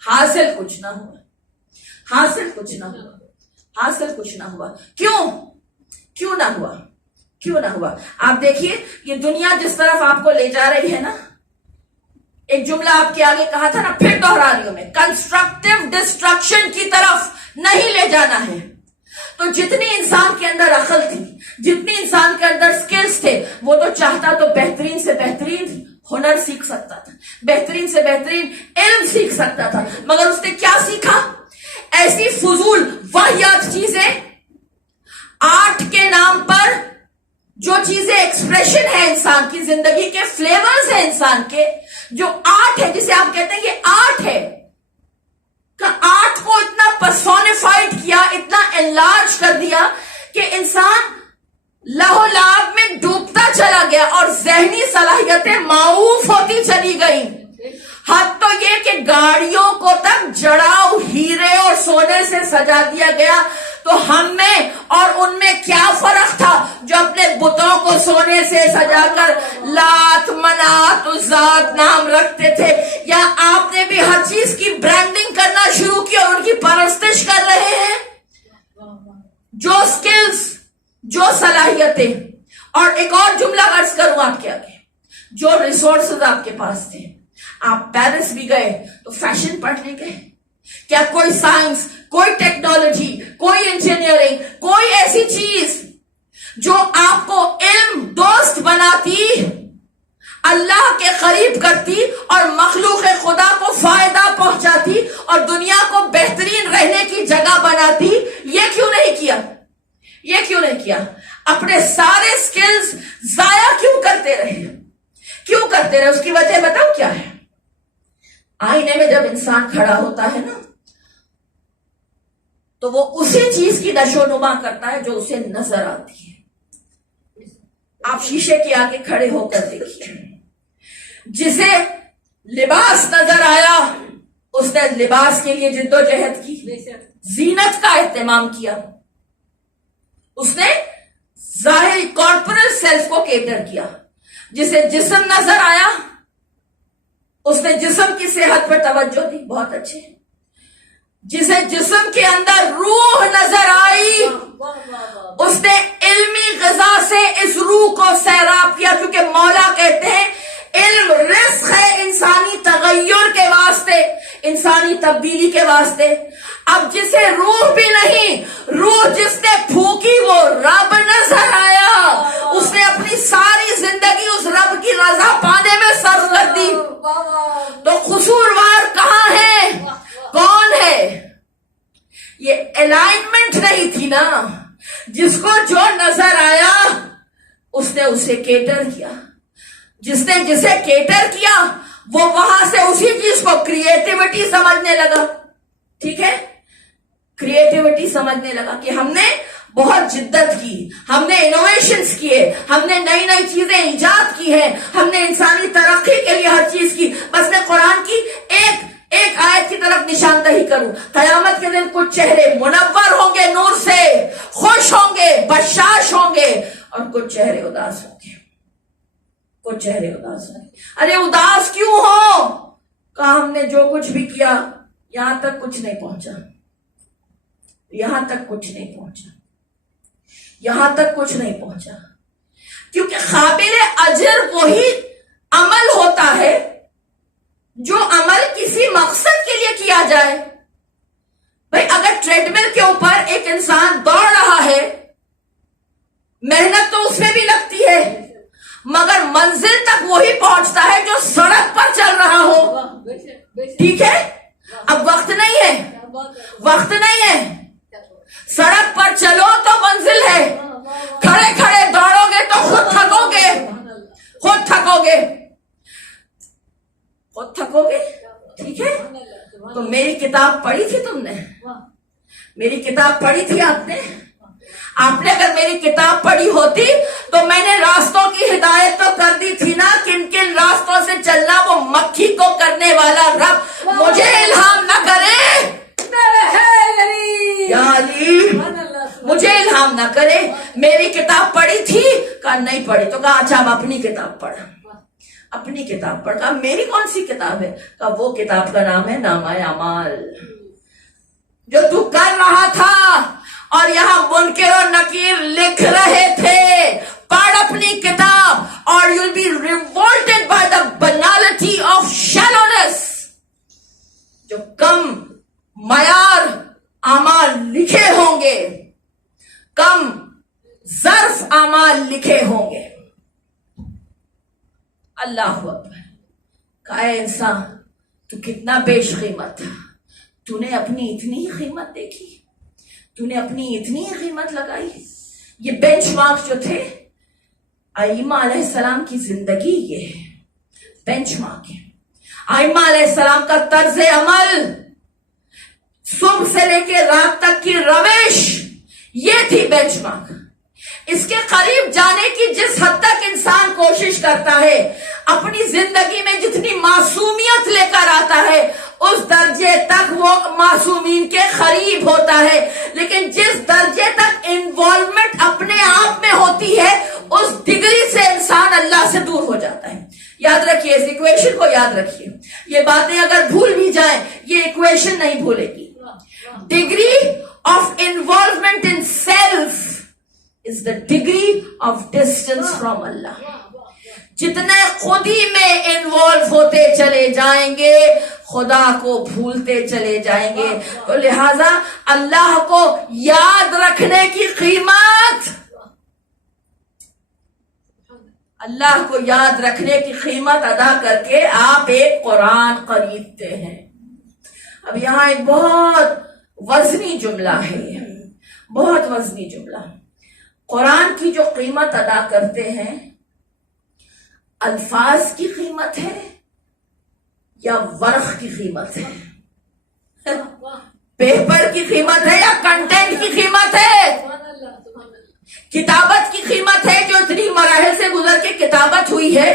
حاصل کچھ نہ ہوا, حاصل کچھ نہ ہوا, حاصل کچھ نہ ہوا. کیوں نہ ہوا, کیوں نہ ہوا؟ آپ دیکھیے یہ دنیا جس طرف آپ کو لے جا رہی ہے نا, ایک جملہ آپ کے آگے کہا تھا نا, پھر دوہرا رہی ہوں میں, کنسٹرکٹیو ڈسٹرکشن کی طرف نہیں لے جانا ہے. تو جتنی انسان کے اندر عقل تھی, جتنی انسان کے اندر سکلز تھے, وہ تو چاہتا تو بہترین سے بہترین ہنر سیکھ سکتا تھا, بہترین سے بہترین علم سیکھ سکتا تھا. مگر اس نے کیا سیکھا؟ ایسی فضول واہیات چیزیں, آرٹ کے نام پر جو چیزیں ایکسپریشن ہے انسان کی زندگی کے, فلیورز ہیں انسان کے, جو آرٹ ہے جسے آپ کہتے ہیں یہ آرٹ ہے, کہ آرٹ کو اتنا پرسونیفائڈ کیا, اتنا انلارج کر دیا کہ انسان لہو لعاب میں ڈوبتا چلا گیا اور ذہنی صلاحیتیں معوف ہوتی چلی گئیں. حد تو یہ کہ گاڑیوں کو تک جڑاؤ ہیرے اور سونے سے سجا دیا گیا. تو ہم میں اور ان میں کیا فرق تھا جو اپنے بتوں کو سونے سے سجا کر لات, منات, عزات نام رکھتے تھے؟ یا آپ نے بھی ہر چیز کی برانڈنگ کرنا شروع کی اور ان کی پرستش کر رہے ہیں؟ جو سکلز, جو صلاحیتیں, اور ایک اور جملہ عرض کروں آپ کے آگے, جو ریسورسز آپ کے پاس تھے. آپ پیرس بھی گئے تو فیشن پڑھنے گئے, کیا کوئی سائنس, کوئی ٹیکنالوجی, کوئی انجینئرنگ, کوئی ایسی چیز جو آپ کو علم دوست بناتی, اللہ کے قریب کرتی اور مخلوق خدا کو فائدہ پہنچاتی اور دنیا کو بہترین رہنے کی جگہ بناتی, یہ کیوں نہیں کیا؟ یہ کیوں نہیں کیا؟ اپنے سارے سکلز ضائع کیوں کرتے رہے؟ کیوں کرتے رہے؟ اس کی وجہ بتاؤ کیا ہے؟ آئینے میں جب انسان کھڑا ہوتا ہے نا, تو وہ اسی چیز کی نشو نما کرتا ہے جو اسے نظر آتی ہے. آپ شیشے کے آگے کھڑے ہو کر دیکھیے, جسے لباس نظر آیا اس نے لباس کے لیے جدوجہد کی, زینت کا اہتمام کیا, اس نے ظاہری کارپورل سیلف کو کیٹر کیا. جسے جسم نظر آیا اس نے جسم کی صحت پر توجہ دی, بہت اچھے. جسے جسم کے اندر روح نظر آئی اس نے علمی غذا سے اس روح کو سیراب کیا, کیونکہ مولا کہتے ہیں علم رزق ہے انسانی تغیر کے واسطے, انسانی تبدیلی کے واسطے. اب جسے روح بھی نہیں, روح جس نے پھونکی وہ رب نظر آیا, اس نے اپنی ساری زندگی اس رب کی رضا پانے میں صرف کر دی. تو قصوروار کہاں ہے, کون ہے؟ یہ الائنمنٹ نہیں تھی نا, جس کو جو نظر آیا اس نے اسے کیٹر کیا. جس نے جسے کیٹر کیا وہ وہاں سے اسی چیز کو کریٹیوٹی سمجھنے لگا. ٹھیک ہے, کریٹیوٹی سمجھنے لگا کہ ہم نے بہت جدت کی, ہم نے انوویشنز کیے, ہم نے نئی نئی چیزیں ایجاد کی ہیں, ہم نے انسانی ترقی کے لیے ہر چیز کی. بس میں قرآن کی ایک آیت کی طرف نشاندہی کروں. قیامت کے دن کچھ چہرے منور ہوں گے نور سے, خوش ہوں گے, بشاش ہوں گے, اور کچھ چہرے اداس ہوں گے. کچھ چہرے اداس ہوں گے. ارے اداس کیوں ہو؟ کہا ہم نے جو کچھ بھی کیا یہاں تک کچھ نہیں پہنچا, یہاں تک کچھ نہیں پہنچا, یہاں تک کچھ نہیں پہنچا. کیونکہ قابل اجر وہی عمل ہوتا ہے جو عمل کسی مقصد کے لیے کیا جائے. بھئی اگر ٹریڈ مل کے اوپر ایک انسان دوڑ رہا ہے, محنت تو اس میں بھی لگتی ہے, مگر منزل تک وہی پہنچتا ہے جو سڑک پر چل رہا ہو. ٹھیک ہے, اب وقت نہیں ہے, وقت نہیں ہے. سڑک پر چلو تو منزل ہے, کھڑے کھڑے دوڑو گے تو خود تھکو گے, خود تھکو گے, خود تھکو گے. ٹھیک ہے, تو میری کتاب پڑھی تھی تم نے, میری کتاب پڑھی تھی آپ نے. آپ نے اگر میری کتاب پڑھی ہوتی تو میں نے راستوں کی ہدایت تو کر دی تھی نا, کن کن راستوں سے چلنا. وہ مکھی کو کرنے والا رب مجھے الہام نہ کرے, یا علی مجھے الہام نہ کرے. میری کتاب پڑھی تھی, کہا نہیں پڑھی, تو کہا اچھا اب اپنی کتاب پڑھ, اپنی کتاب پڑھ. کہا میری کون سی کتاب ہے؟ کہا وہ کتاب کا نام ہے نامہ اعمال, جو تو کر رہا تھا اور یہاں منکر و نکیر لکھ رہے تھے. پڑھ اپنی کتاب اور you'll be revolted by the banality of shallowness. جو کم معیار اعمال لکھے ہوں گے, کم ظرف اعمال لکھے ہوں گے. اللہ اکبر. کہا اے انسان تو کتنا بیش قیمت تھا, تو نے اپنی اتنی ہی قیمت دیکھی, تو نے اپنی اتنی ہی قیمت لگائی. یہ بینچ مارک جو تھے ائمہ علیہ السلام کی زندگی, یہ بینچ مارک ہے. ائمہ علیہ السلام کا طرز عمل, صبح سے لے کے رات تک کی روش, یہ تھی بینچ مارک. اس کے قریب جانے کی جس حد تک انسان کوشش کرتا ہے, اپنی زندگی میں جتنی معصومیت لے کر آتا ہے, اس درجے تک وہ معصومین کے قریب ہوتا ہے. لیکن جس درجے تک انوالومنٹ اپنے آپ میں ہوتی ہے, اس ڈگری سے انسان اللہ سے دور ہو جاتا ہے. یاد رکھیے, اس ایکویشن کو یاد رکھیے. یہ باتیں اگر بھول بھی جائیں, یہ ایکویشن نہیں بھولے گی. Degree of involvement in self is the degree of distance from Allah. جتنے خودی میں انوالو ہوتے چلے جائیں گے, خدا کو بھولتے چلے جائیں گے. تو لہذا اللہ کو یاد رکھنے کی قیمت, اللہ کو یاد رکھنے کی قیمت ادا کر کے آپ ایک قرآن خریدتے ہیں. اب یہاں ایک بہت وزنی جملہ ہے, بہت وزنی جملہ. قرآن کی جو قیمت ادا کرتے ہیں, الفاظ کی قیمت ہے یا ورق کی قیمت ہے, پیپر کی قیمت ہے یا کنٹینٹ کی قیمت ہے, کتابت کی قیمت ہے جو اتنی مراحل سے گزر کے کتابت ہوئی ہے,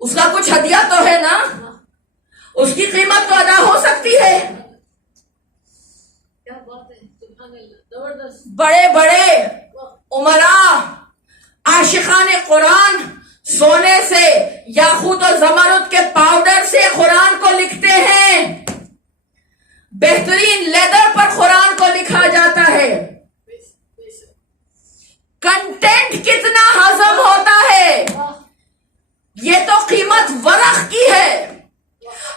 اس کا کچھ ہدیہ تو ہے نا, اس کی قیمت تو ادا ہو سکتی ہے. بڑے بڑے عمراء عاشقان قرآن سونے سے, یاقوت و زمرد کے پاؤڈر سے قرآن کو لکھتے ہیں. بہترین لیدر پر قرآن کو لکھا جاتا ہے. کنٹینٹ کتنا ہضم ہوتا ہے, یہ تو قیمت ورق کی ہے,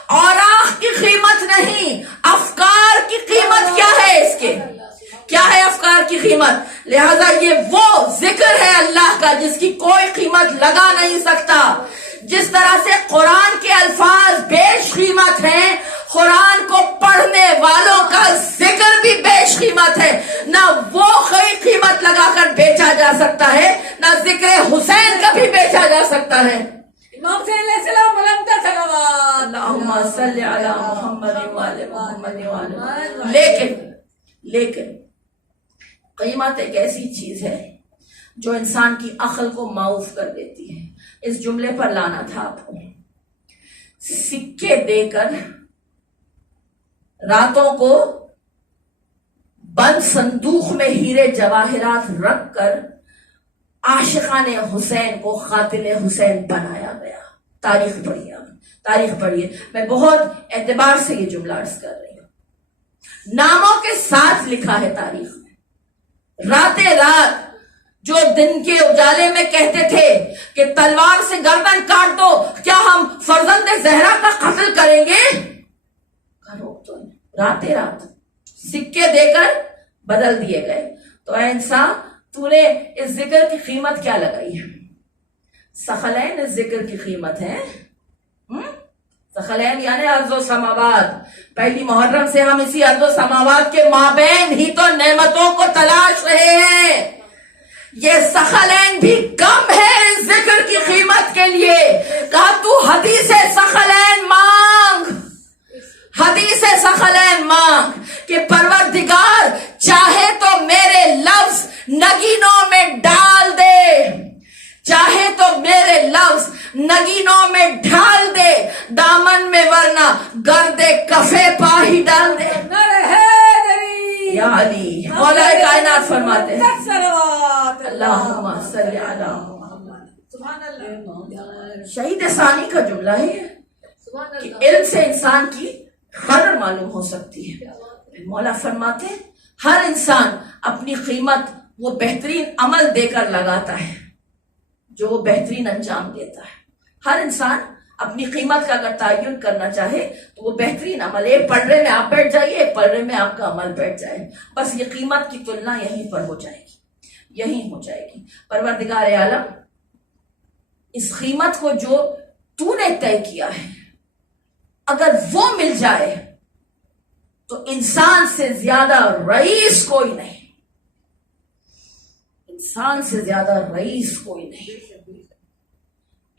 اوراق کی قیمت نہیں. افکار کی قیمت کیا ہے, اس کے کیا ہے افکار کی قیمت. لہذا یہ وہ ذکر ہے اللہ کا جس کی کوئی قیمت لگا نہیں سکتا. جس طرح سے قرآن کے الفاظ بیش قیمت ہیں, قرآن کو پڑھنے والوں کا ذکر بھی بیش قیمت ہے. نہ وہ کوئی قیمت لگا کر بیچا جا سکتا ہے, نہ ذکر حسین کا بھی بیچا جا سکتا ہے. امام حسین علیہ السلام بلند صلوات. صل علی محمد وآل محمد وآل۔ لیکن قیمت ایک ایسی چیز ہے جو انسان کی عقل کو معاف کر دیتی ہے۔ اس جملے پر لانا تھا آپ کو۔ سکے دے کر راتوں کو بند صندوق میں ہیرے جواہرات رکھ کر عاشقان حسین کو قاتل حسین بنایا گیا۔ تاریخ پڑھیے، آپ تاریخ پڑھیے، میں بہت اعتبار سے یہ جملہ عرض کر رہی ہوں۔ ناموں کے ساتھ لکھا ہے تاریخ میں۔ رات جو دن کے اجالے میں کہتے تھے کہ تلوار سے گردن کاٹ دو، کیا ہم فرزند زہرا کا قتل کریں گے؟ کرو تو رات سکے دے کر بدل دیے گئے۔ تو اے انسان، تو نے اس ذکر کی قیمت کیا لگائی ہے؟ ثقلین اس ذکر کی قیمت ہے۔ ثقلین یعنی ارض و سماوات۔ پہلی محرم سے ہم اسی ارض و سماوات کے مابین ہی تو نعمتوں کو تلاش رہے ہیں۔ یہ ثقلین بھی کم ہے اس ذکر کی قیمت کے لیے۔ کہا تو حدیث ثقلین مانگ، حدیث ثقلین مانگ کہ پروردگار چاہے تو میرے لفظ نگینوں میں ڈال دے، چاہے تو میرے لفظ نگینوں میں ڈال دے، دامن میں ورنہ گرد کفے پا ہی ڈال دے۔ یا علی، مولا کائنات فرماتے ہیں اللہم صلی علی محمد۔ شہید ثانی کا جملہ ہے کہ علم سے انسان کی قدر معلوم ہو سکتی ہے۔ مولا فرماتے ہیں ہر انسان اپنی قیمت وہ بہترین عمل دے کر لگاتا ہے جو وہ بہترین انجام دیتا ہے۔ ہر انسان اپنی قیمت کا اگر تعین کرنا چاہے تو وہ بہترین عمل، ایک پڑھے میں آپ بیٹھ جائیے، ایک پڑھے میں آپ کا عمل بیٹھ جائے، بس یہ قیمت کی تلنا یہیں پر ہو جائے گی، یہیں ہو جائے گی۔ پروردگار عالم اس قیمت کو جو تو نے طے کیا ہے اگر وہ مل جائے تو انسان سے زیادہ رئیس کوئی نہیں، انسان سے زیادہ رئیس کوئی نہیں۔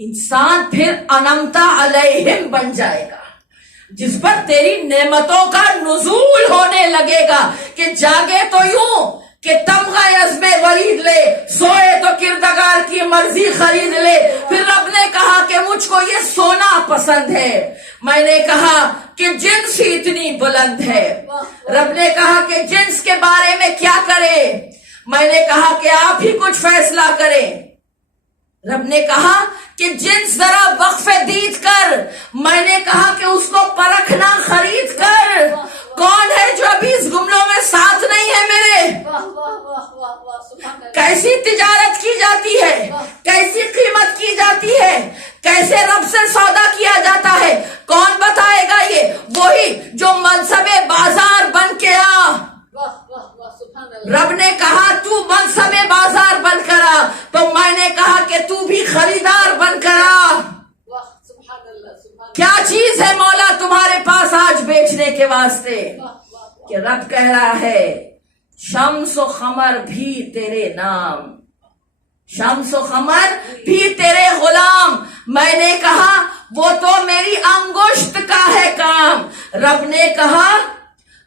انسان پھر انمتا علیہم بن جائے گا، جس پر تیری نعمتوں کا نزول ہونے لگے گا کہ جاگے تو یوں کہ تمغہ عزم ورید لے، سوئے تو کردگار کی مرضی خرید لے۔ پھر رب نے کہا کہ مجھ کو یہ سونا پسند ہے، میں نے کہا کہ جنس ہی اتنی بلند ہے۔ رب نے کہا کہ جنس کے بارے میں کیا کرے، میں نے کہا کہ آپ ہی کچھ فیصلہ کریں۔ رب نے کہا کہ جنس ذرا وقف دید کر، میں نے کہا کہ اس کو پرکھنا خرید کر۔ کون ہے جو ابھی اس گملوں میں ساتھ نہیں ہے میرے؟ کیسی تجارت کی جاتی ہے، کیسی قیمت کی جاتی ہے، کیسے رب سے سودا کیا جاتا ہے، کون بتائے گا؟ یہ وہی جو منصب بازار بن کے آ۔ رب نے کہا تو منصب بازار بن کر آ، تو میں نے کہا کہ تو بھی خریدار بن کر آ۔ کیا چیز ہے مولا تمہارے پاس آج بیچنے کے واسطے؟ کہ رب کہہ رہا ہے شمس و قمر بھی تیرے نام، شمس و قمر بھی تیرے غلام۔ میں نے کہا وہ تو میری انگشت کا ہے کام۔ رب نے کہا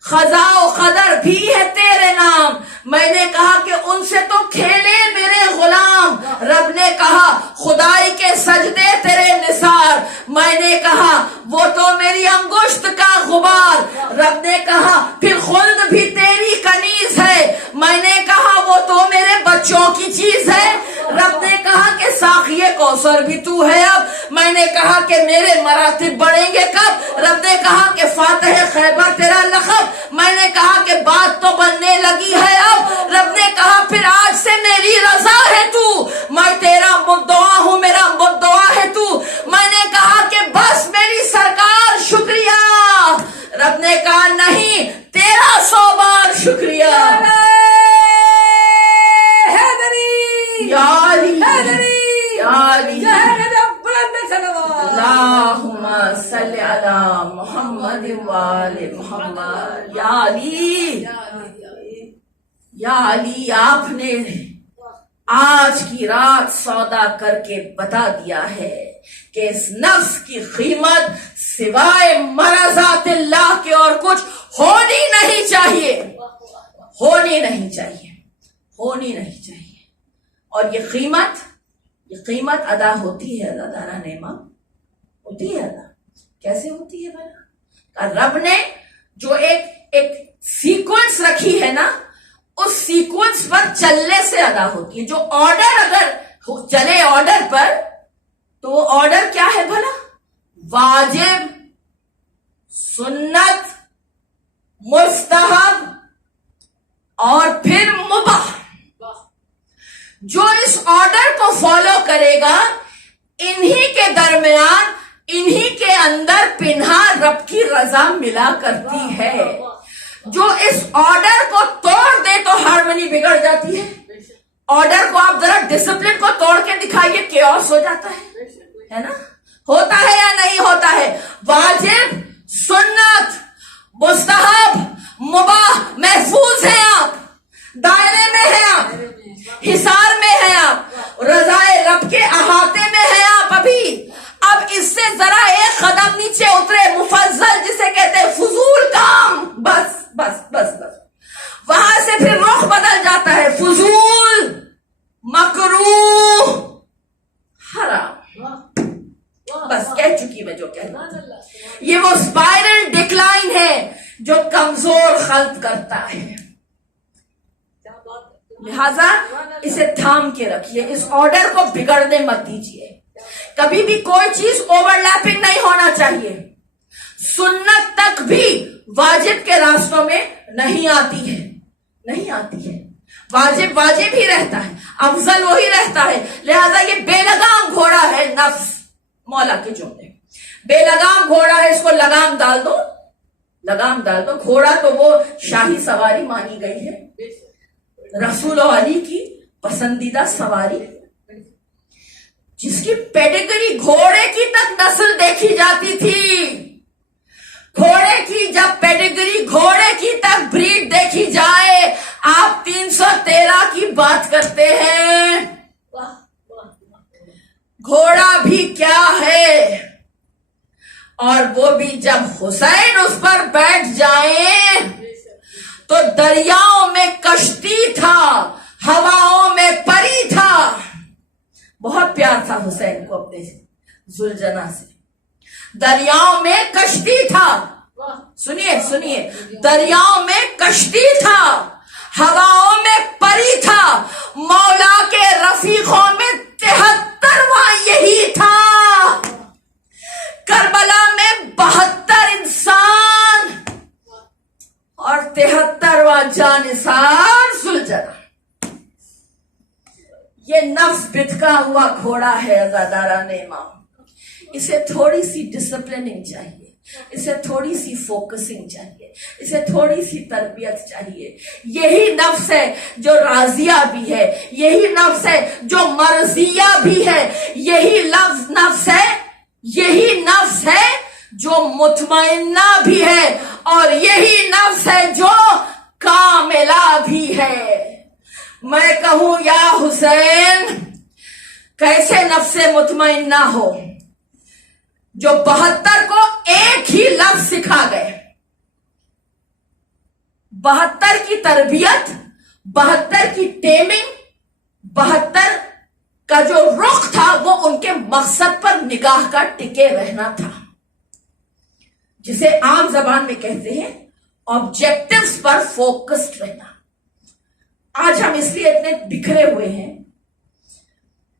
خزاں و قدر بھی ہے تیرے نام۔ میں نے کہا کہ ان سے تو کھیلے میرے غلام۔ رب نے کہا خدائی کے سجدے تیرے نثار۔ میں نے کہا وہ تو میری انگشت کا غبار۔ رب نے کہا پھر خلد بھی تیری کنیز ہے۔ میں نے کہا وہ تو میرے بچوں کی چیز ہے۔ رب نے کہا کہ ساقی کوثر بھی تو ہے اب۔ میں نے کہا کہ میرے مراتب بڑھیں گے کب؟ رب نے کہا کہ فاتح خیبر تیرا لقب۔ میں نے کہا کہ بات تو بننے لگی ہے اب۔ رب نے کہا پھر آج سے میری رضا ہے تو، میں تیرا مدعا ہوں، میرا مدعا ہے تو۔ میں نے کہا کہ بس میری سرکار شکریہ۔ رب نے کہا نہیں، تیرا 100 بار شکریہ۔ یا علی، یا علی، اللہم صلی علی محمد وآل محمد۔ یا علی، یا علی، آپ نے آج کی رات سودا کر کے بتا دیا ہے کہ اس نفس کی قیمت سوائے مرضات اللہ کے اور کچھ ہونی نہیں چاہیے، ہونی نہیں چاہیے، ہونی نہیں چاہیے۔ اور یہ قیمت ادا ہوتی ہے، ازادارہ نعمہ ہوتی ہے ادا۔ کیسے ہوتی ہے بھلا؟ رب نے جو ایک سیکوینس رکھی ہے نا، اس سیکوینس پر چلنے سے ادا ہوتی ہے۔ جو آرڈر اگر چلے آرڈر پر، تو وہ آرڈر کیا ہے بھلا؟ واجب، سنت، مستحب اور پھر مباح۔ جو اس آرڈر کو فالو کرے گا، انہی کے درمیان، انہی کے اندر پنہا رب کی رضا ملا کرتی ہے۔ جو اس آرڈر کو توڑ دے تو ہارمنی بگڑ جاتی ہے۔ آرڈر کو آپ ذرا ڈسپلن کو توڑ کے دکھائیے، کیوس ہو جاتا ہے نا؟ ہوتا ہے یا نہیں ہوتا ہے؟ واجب، سنت، مستحب، مباح محفوظ ہیں آپ، دائرے میں ہیں آپ، حصار میں ہیں آپ، رضائے رب کے احاطے میں ہیں آپ ابھی۔ اب اس سے ذرا ایک قدم نیچے اترے، مفضل جسے کہتے ہیں فضول کام، بس بس بس بس، وہاں سے پھر رخ بدل جاتا ہے، فضول، مکروہ، حرام۔ بس کہہ چکی میں جو کہنا۔ یہ وہ اسپائرل ڈکلائن ہے جو کمزور خلق کرتا ہے۔ لہذا اسے تھام کے رکھیے، اس آرڈر کو بگڑنے مت دیجیے۔ کبھی بھی کوئی چیز اوور لیپنگ نہیں ہونا چاہیے۔ سنت تک بھی واجب کے راستوں میں نہیں آتی ہے، نہیں آتی ہے۔ واجب واجب ہی رہتا ہے، افضل وہی رہتا ہے۔ لہذا یہ بے لگام گھوڑا ہے نفس، مولا کے جملے، بے لگام گھوڑا ہے، اس کو لگام ڈال دو، لگام ڈال دو۔ گھوڑا تو وہ شاہی سواری مانی گئی ہے، رسول و علی کی پسندیدہ سواری، جس کی پیڈگری گھوڑے کی تک نسل دیکھی جاتی تھی۔ گھوڑے کی جب پیڈگری، گھوڑے کی تک بریڈ دیکھی جائے، آپ 313 کی بات کرتے ہیں۔ گھوڑا بھی کیا ہے، اور وہ بھی جب حسین اس پر بیٹھ جائیں تو دریاؤں میں کشتی تھا، ہواؤں میں پری تھا۔ بہت پیار تھا حسین کو اپنے زلجنا سے۔ دریاؤں میں کشتی تھا، سنیے سنیے، دریاؤں میں کشتی تھا، ہواؤں میں پری تھا، مولا کے رفیقوں میں 73واں یہی تھا۔ کربلا میں 72 انسان اور 73واں جانثار سلجنا۔ یہ نفس بتکا ہوا گھوڑا ہے عزادارہ نعمہ، اسے تھوڑی سی ڈسپلننگ چاہیے، اسے تھوڑی سی فوکسنگ چاہیے، اسے تھوڑی سی تربیت چاہیے۔ یہی نفس ہے جو راضیہ بھی ہے، یہی نفس ہے جو مرضیہ بھی ہے، یہی نفس ہے، یہی نفس ہے جو مطمئنہ بھی ہے، اور یہی نفس ہے جو کاملہ بھی ہے۔ میں کہوں یا حسین، کیسے نفس مطمئنہ ہو جو 72 کو ایک ہی لفظ سکھا گئے، 72 کی تربیت، 72 کی ٹیمنگ، 72 کا جو رخ تھا وہ ان کے مقصد پر نگاہ کا ٹکے رہنا تھا، جسے عام زبان میں کہتے ہیں آبجیکٹیوز پر فوکسڈ رہنا۔ آج ہم اس لیے اتنے بکھرے ہوئے ہیں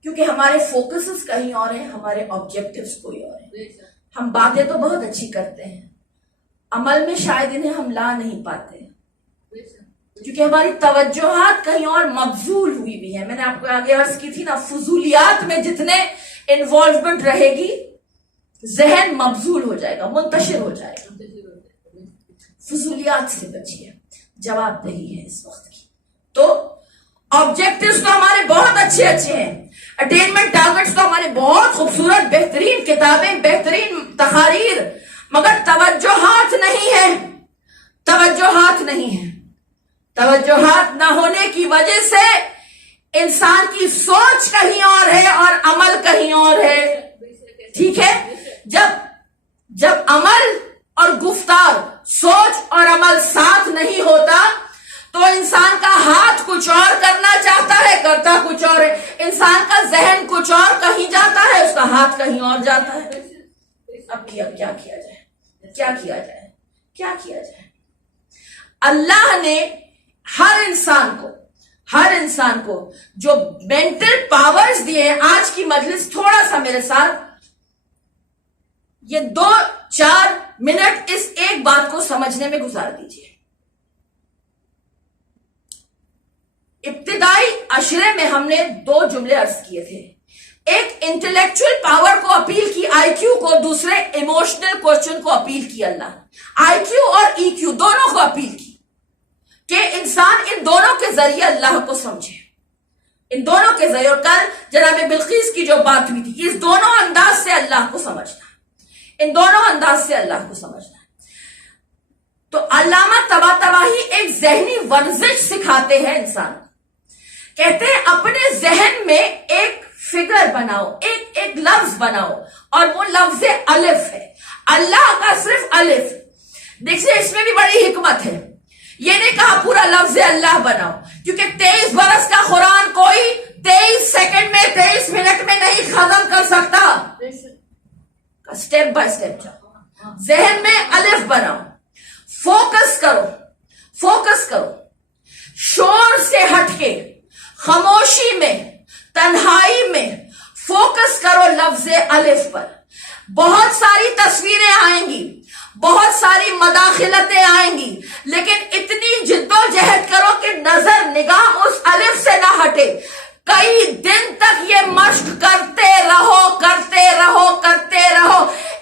کیونکہ ہمارے فوکسز کہیں اور ہیں، ہمارے آبجیکٹیوز کوئی اور ہیں۔ ہم باتیں تو بہت اچھی کرتے ہیں، عمل میں شاید انہیں ہم لا نہیں پاتے کیونکہ ہماری توجہات کہیں اور مبذول ہوئی بھی ہیں۔ میں نے آپ کو آگے عرض کی تھی نا، فضولیات میں جتنے انوالومنٹ رہے گی، ذہن مبذول ہو جائے گا، منتشر ہو جائے گا۔ فضولیات سے بچیے، جواب دہی ہے اس وقت کی۔ تو آبجیکٹیوز تو ہمارے بہت اچھے ہیں، اٹینمنٹ ٹارگٹس تو ہمارے بہت خوبصورت، بہترین کتابیں، بہترین تقاریر، مگر توجہات نہیں ہے، توجہات نہیں ہے۔ توجہات نہ ہونے کی وجہ سے انسان کی سوچ کہیں اور ہے اور عمل کہیں اور ہے۔ ٹھیک ہے؟ جب عمل اور گفتار، سوچ اور عمل ساتھ نہیں ہوتا تو انسان کا ہاتھ کچھ اور کرنا چاہتا ہے، کرتا کچھ اور ہے. انسان کا ذہن کچھ اور کہیں جاتا ہے، اس کا ہاتھ کہیں اور جاتا ہے. اب کیا کیا جائے؟ کیا کیا جائے؟ کیا کیا جائے؟ اللہ نے ہر انسان کو جو مینٹل پاورز دیے ہیں. آج کی مجلس تھوڑا سا میرے ساتھ یہ 2-4 منٹ اس ایک بات کو سمجھنے میں گزار دیجیے. ابتدائی عشرے میں ہم نے 2 جملے عرض کیے تھے. ایک انٹلیکچوئل پاور کو اپیل کی، آئی کیو کو، دوسرے ایموشنل کوشچن کو اپیل کی. اللہ آئی کیو اور ای کیو دونوں کو اپیل کی کہ انسان ان دونوں کے ذریعے اللہ کو سمجھے، ان دونوں کے ذریعے. اور کل جناب بلقیس کی جو بات ہوئی تھی، اس دونوں انداز سے اللہ کو سمجھنا، ان دونوں انداز سے اللہ کو سمجھنا. تو علامہ طباطبائی ایک ذہنی ورزش سکھاتے ہیں انسان. کہتے ہیں اپنے ذہن میں ایک فگر بناؤ، ایک لفظ بناؤ، اور وہ لفظ الف ہے. اللہ کا صرف الف. دیکھیے اس میں بھی بڑی حکمت ہے. یہ نہیں کہا پورا لفظ اللہ بناؤ، کیونکہ 23 برس کا قرآن کوئی 23 سیکنڈ میں 23 منٹ میں نہیں ختم کر سکتا. سٹیپ بائی سٹیپ جاؤ. ذہن میں الف بناؤ، فوکس کرو، شور سے ہٹ کے، خاموشی میں، تنہائی میں فوکس کرو لفظ الف پر. بہت ساری تصویریں آئیں گی، بہت ساری مداخلتیں آئیں گی، لیکن اتنی جد و جہد کرو کہ نظر نگاہ اس الف سے نہ ہٹے. کئی دن تک یہ مشق کرتے رہو.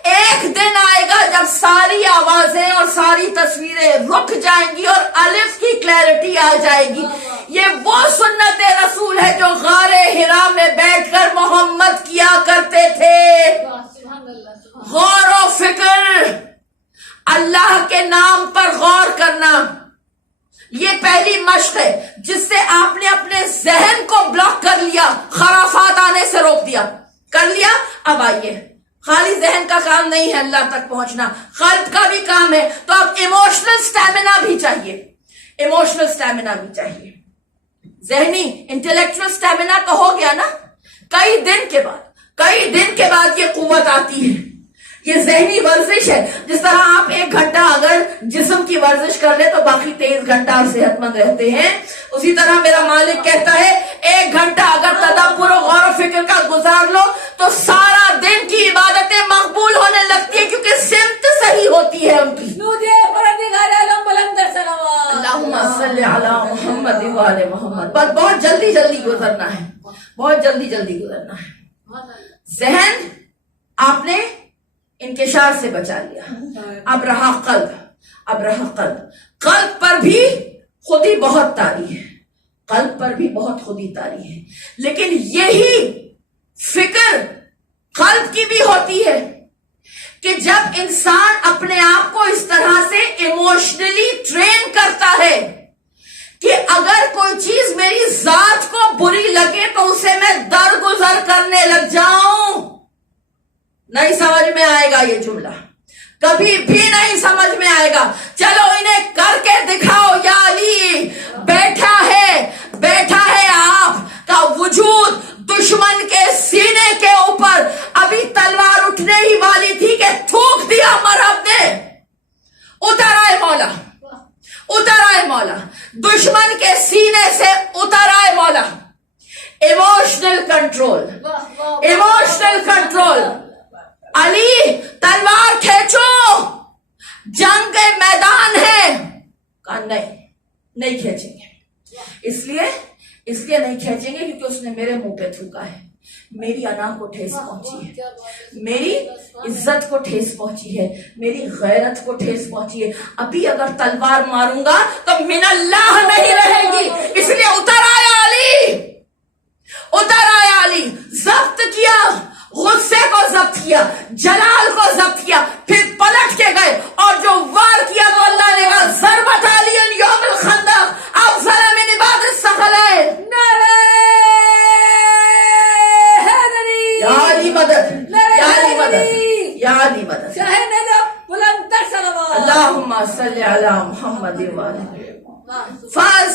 ایک دن آئے گا جب ساری آوازیں اور ساری تصویریں رک جائیں گی اور الف کی کلیئرٹی آ جائے گی. یہ وہ سنت رسول ہے جو غار حرا میں بیٹھ کر محمد کیا کرتے تھے. غور و فکر، اللہ کے نام پر غور کرنا، یہ پہلی مشق ہے جس سے آپ نے اپنے ذہن کو بلاک کر لیا، خرافات آنے سے روک دیا. کر لیا. اب آئیے، خالی ذہن کا کام نہیں ہے اللہ تک پہنچنا، قلب کا بھی کام ہے. تو اب ایموشنل سٹیمنا بھی چاہیے. ذہنی انٹلیکچوئل سٹیمنا تو ہو گیا نا. کئی دن کے بعد یہ قوت آتی ہے. یہ ذہنی ورزش ہے. جس طرح آپ 1 گھنٹہ اگر جسم کی ورزش کر لیں تو باقی 23 گھنٹہ آپ صحت مند رہتے ہیں، اسی طرح میرا مالک کہتا ہے 1 گھنٹہ اگر تدبر و غور و فکر کا گزار لو تو سارا دن کی عبادتیں مقبول ہونے لگتی ہے، کیونکہ سمت صحیح ہوتی ہے ان کی. اللہم صلی علی محمد و آل محمد. بہت جلدی گزرنا ہے. ذہن آپ نے انکشار سے بچا لیا. اب رہا قلب. قلب پر بھی خودی بہت طاری ہے. لیکن یہی فکر قلب کی بھی ہوتی ہے کہ جب انسان اپنے آپ کو اس طرح سے ایموشنلی ٹرین کرتا ہے کہ اگر کوئی چیز میری ذات کو بری لگے تو اسے میں درگزر کرنے لگ جاؤں. نہیں سمجھ میں آئے گا یہ جملہ، کبھی بھی نہیں سمجھ میں آئے گا. چلو انہیں کر کے دکھاؤ. یا علی، بیٹھا ہے آپ کا وجود دشمن کے سینے کے اوپر. ابھی تلوار اٹھنے ہی والی تھی کہ تھوک دیا مرہم نے. اتر آئے مولا، دشمن کے سینے سے اتر آئے مولا. Emotional control. علی تلوار کھینچو، جنگ کے میدان ہے. کہا نہیں کھینچیں گے. اس لیے نہیں کھینچیں گے کیونکہ اس نے میرے منہ پہ تھوکا ہے. میری انا کو ٹھیس پہنچی ہے، میری عزت کو ٹھیس پہنچی ہے، میری غیرت کو ٹھیس پہنچی ہے. ابھی اگر تلوار ماروں گا تو من اللہ نہیں رہے گی. اس لیے اتر آیا علی. ضبط کیا، غصے کو ضبط کیا، جلال کو ضبط کیا، پھر پلٹ کے گئے اور جو وار کیا تو اللہ نے کہا ضربت علی یوم الخندق افضل من عباد الثقلین. نعرہ حیدری. یا علی مدد.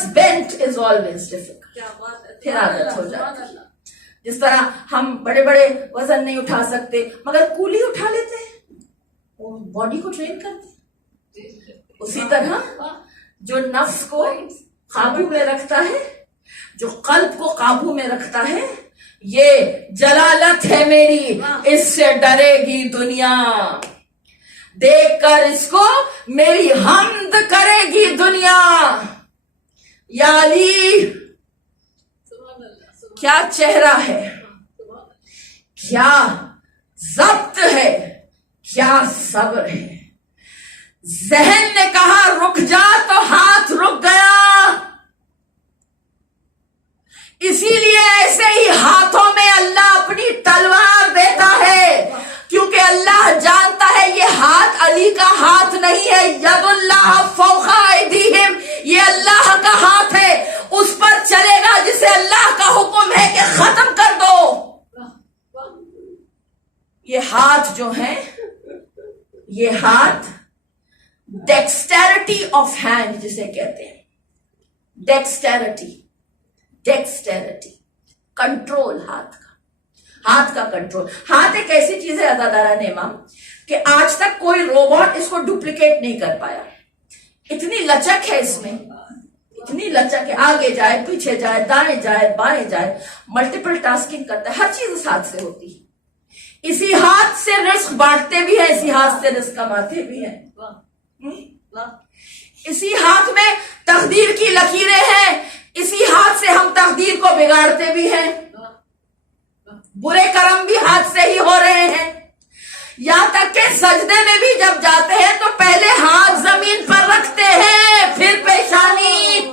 reverse bent is always difficult. کیا بات ہے، پھر عادت ہو جاتی سبحان ہے. اللہ. جس طرح ہم بڑے بڑے وزن نہیں اٹھا سکتے مگر کولی اٹھا لیتے ہیں, وہ باڈی کو ٹرین کرتے ہیں. اسی طرح جو نفس کو قابو میں رکھتا ہے, جو قلب کو قابو میں رکھتا ہے, یہ جلالت ہے میری, اس سے ڈرے گی دنیا, دیکھ کر اس کو میری حمد کرے گی دنیا. یا علی کیا چہرہ ہے, کیا ضبط ہے, کیا صبر ہے. ذہن نے کہا رک جا تو ہاتھ رک گیا. اسی لیے ایسے ہی ہاتھوں میں اللہ اپنی تلوار دیتا ہے, کیونکہ اللہ جانتا ہے یہ ہاتھ علی کا ہاتھ نہیں ہے. ید اللہ فوق ایدیہم, یہ اللہ کا ہاتھ ہے, اس پر چلے گا جسے اللہ کا حکم ہے کہ ختم کر دو. یہ ہاتھ جو ہیں, یہ ہاتھ ڈیکسٹیرٹی آف ہینڈ جسے کہتے ہیں, ڈیکسٹیرٹی کنٹرول, ہاتھ کا کنٹرول. ہاتھ ایک ایسی چیز ہے عزاداران امام کہ آج تک کوئی روبوٹ اس کو ڈپلیکیٹ نہیں کر پایا. اتنی لچک ہے اس میں, اتنی لچک ہے, آگے جائے پیچھے جائے دائیں جائے بائیں جائے, ملٹیپل ٹاسکنگ کرتا ہے. ہر چیز اس ہاتھ سے ہوتی ہے. اسی ہاتھ سے رزق بانٹتے بھی ہیں, اسی ہاتھ سے رزق کماتے بھی ہیں. اسی ہاتھ میں تقدیر کی لکیریں ہیں, اسی ہاتھ سے ہم تقدیر کو بگاڑتے بھی ہیں. برے کرم بھی ہاتھ سے ہی ہو رہے ہیں. یہاں تک کہ سجدے میں بھی جب جاتے ہیں تو پہلے ہاتھ زمین پر رکھتے ہیں, پھر پیشانی.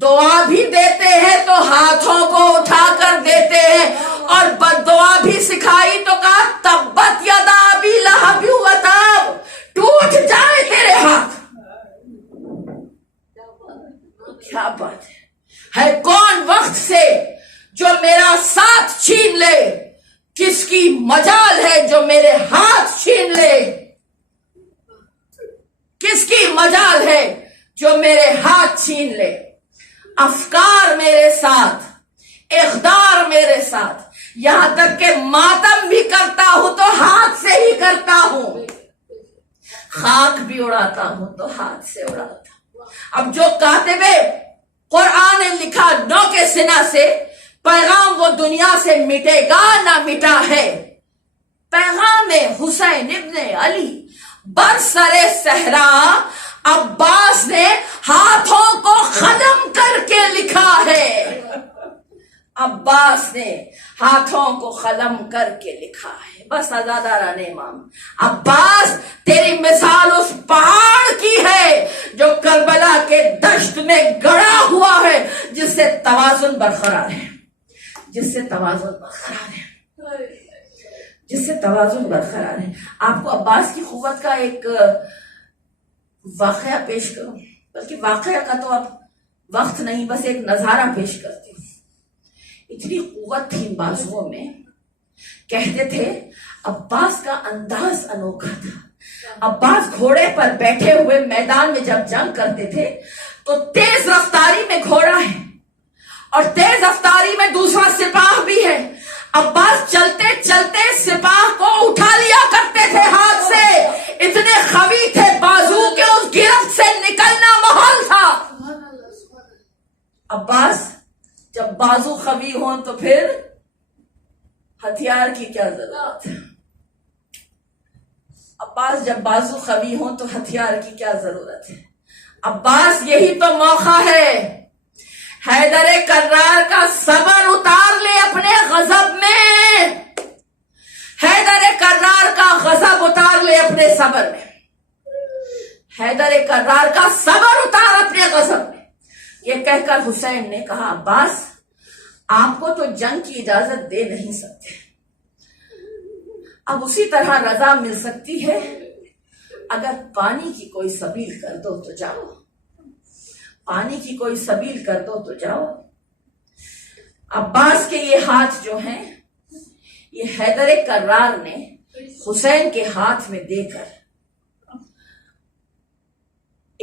دعا بھی دیتے ہیں تو ہاتھوں کو اٹھا کر دیتے ہیں, اور بد دعا بھی سکھائی تو کہا تبت یدا ابی لہب وتب, ٹوٹ جائے تیرے ہاتھ. کیا بات ہے کون وقت سے جو میرا ساتھ چھین لے, کس کی مجال ہے جو میرے ہاتھ چھین لے, کس کی مجال ہے جو میرے ہاتھ چھین لے. افکار میرے ساتھ, اقدار میرے ساتھ, یہاں تک کہ ماتم بھی کرتا ہوں تو ہاتھ سے ہی کرتا ہوں, خاک بھی اڑاتا ہوں تو ہاتھ سے اڑاتا ہوں. اب جو کاتب قرآن نے لکھا نو کے سنا سے, پیغام وہ دنیا سے مٹے گا نہ مٹا ہے. پیغام حسین ابن علی برسر صحرا عباس نے ہاتھوں کو قلم کر کے لکھا ہے. عباس نے ہاتھوں کو قلم کر کے لکھا ہے. بس عزاداران امام, عباس تیری مثال اس پہاڑ کی ہے جو کربلا کے دشت میں گڑا ہوا ہے, جس سے توازن برقرار ہے, جس سے توازن برقرار ہے. آپ کو عباس کی قوت کا ایک واقعہ پیش کروں, بلکہ واقعہ کا تو اب وقت نہیں, بس ایک نظارہ پیش کرتی ہوں. اتنی قوت تھی ان بازوؤں میں, کہتے تھے عباس کا انداز انوکھا تھا. عباس گھوڑے پر بیٹھے ہوئے میدان میں جب جنگ کرتے تھے تو تیز رفتاری میں گھوڑا ہے اور تیز رفتاری میں دوسرا سپاہ بھی ہے. عباس چلتے چلتے سپاہ کو اٹھا لیا کرتے تھے ہاتھ سے, اتنے قوی تھے بازو کے اس گرفت سے نکلنا محال تھا. عباس جب بازو قوی ہوں تو پھر ہتھیار کی کیا ضرورت ہے. عباس جب بازو قوی ہوں تو ہتھیار کی کیا ضرورت ہے. عباس یہی تو موقع ہے, حیدر کرار کا صبر اتار لے اپنے غضب میں, حیدر کرار کا غضب اتار لے اپنے صبر میں, حیدر کرار کا صبر اتار اپنے غضب میں. یہ کہہ کر حسین نے کہا عباس آپ کو تو جنگ کی اجازت دے نہیں سکتے, اب اسی طرح رضا مل سکتی ہے اگر پانی کی کوئی سبیل کر دو تو جاؤ, پانی کی کوئی سبیل کر دو تو جاؤ. عباس کے یہ ہاتھ جو ہیں, یہ حیدر کرار نے حسین کے ہاتھ میں دے کر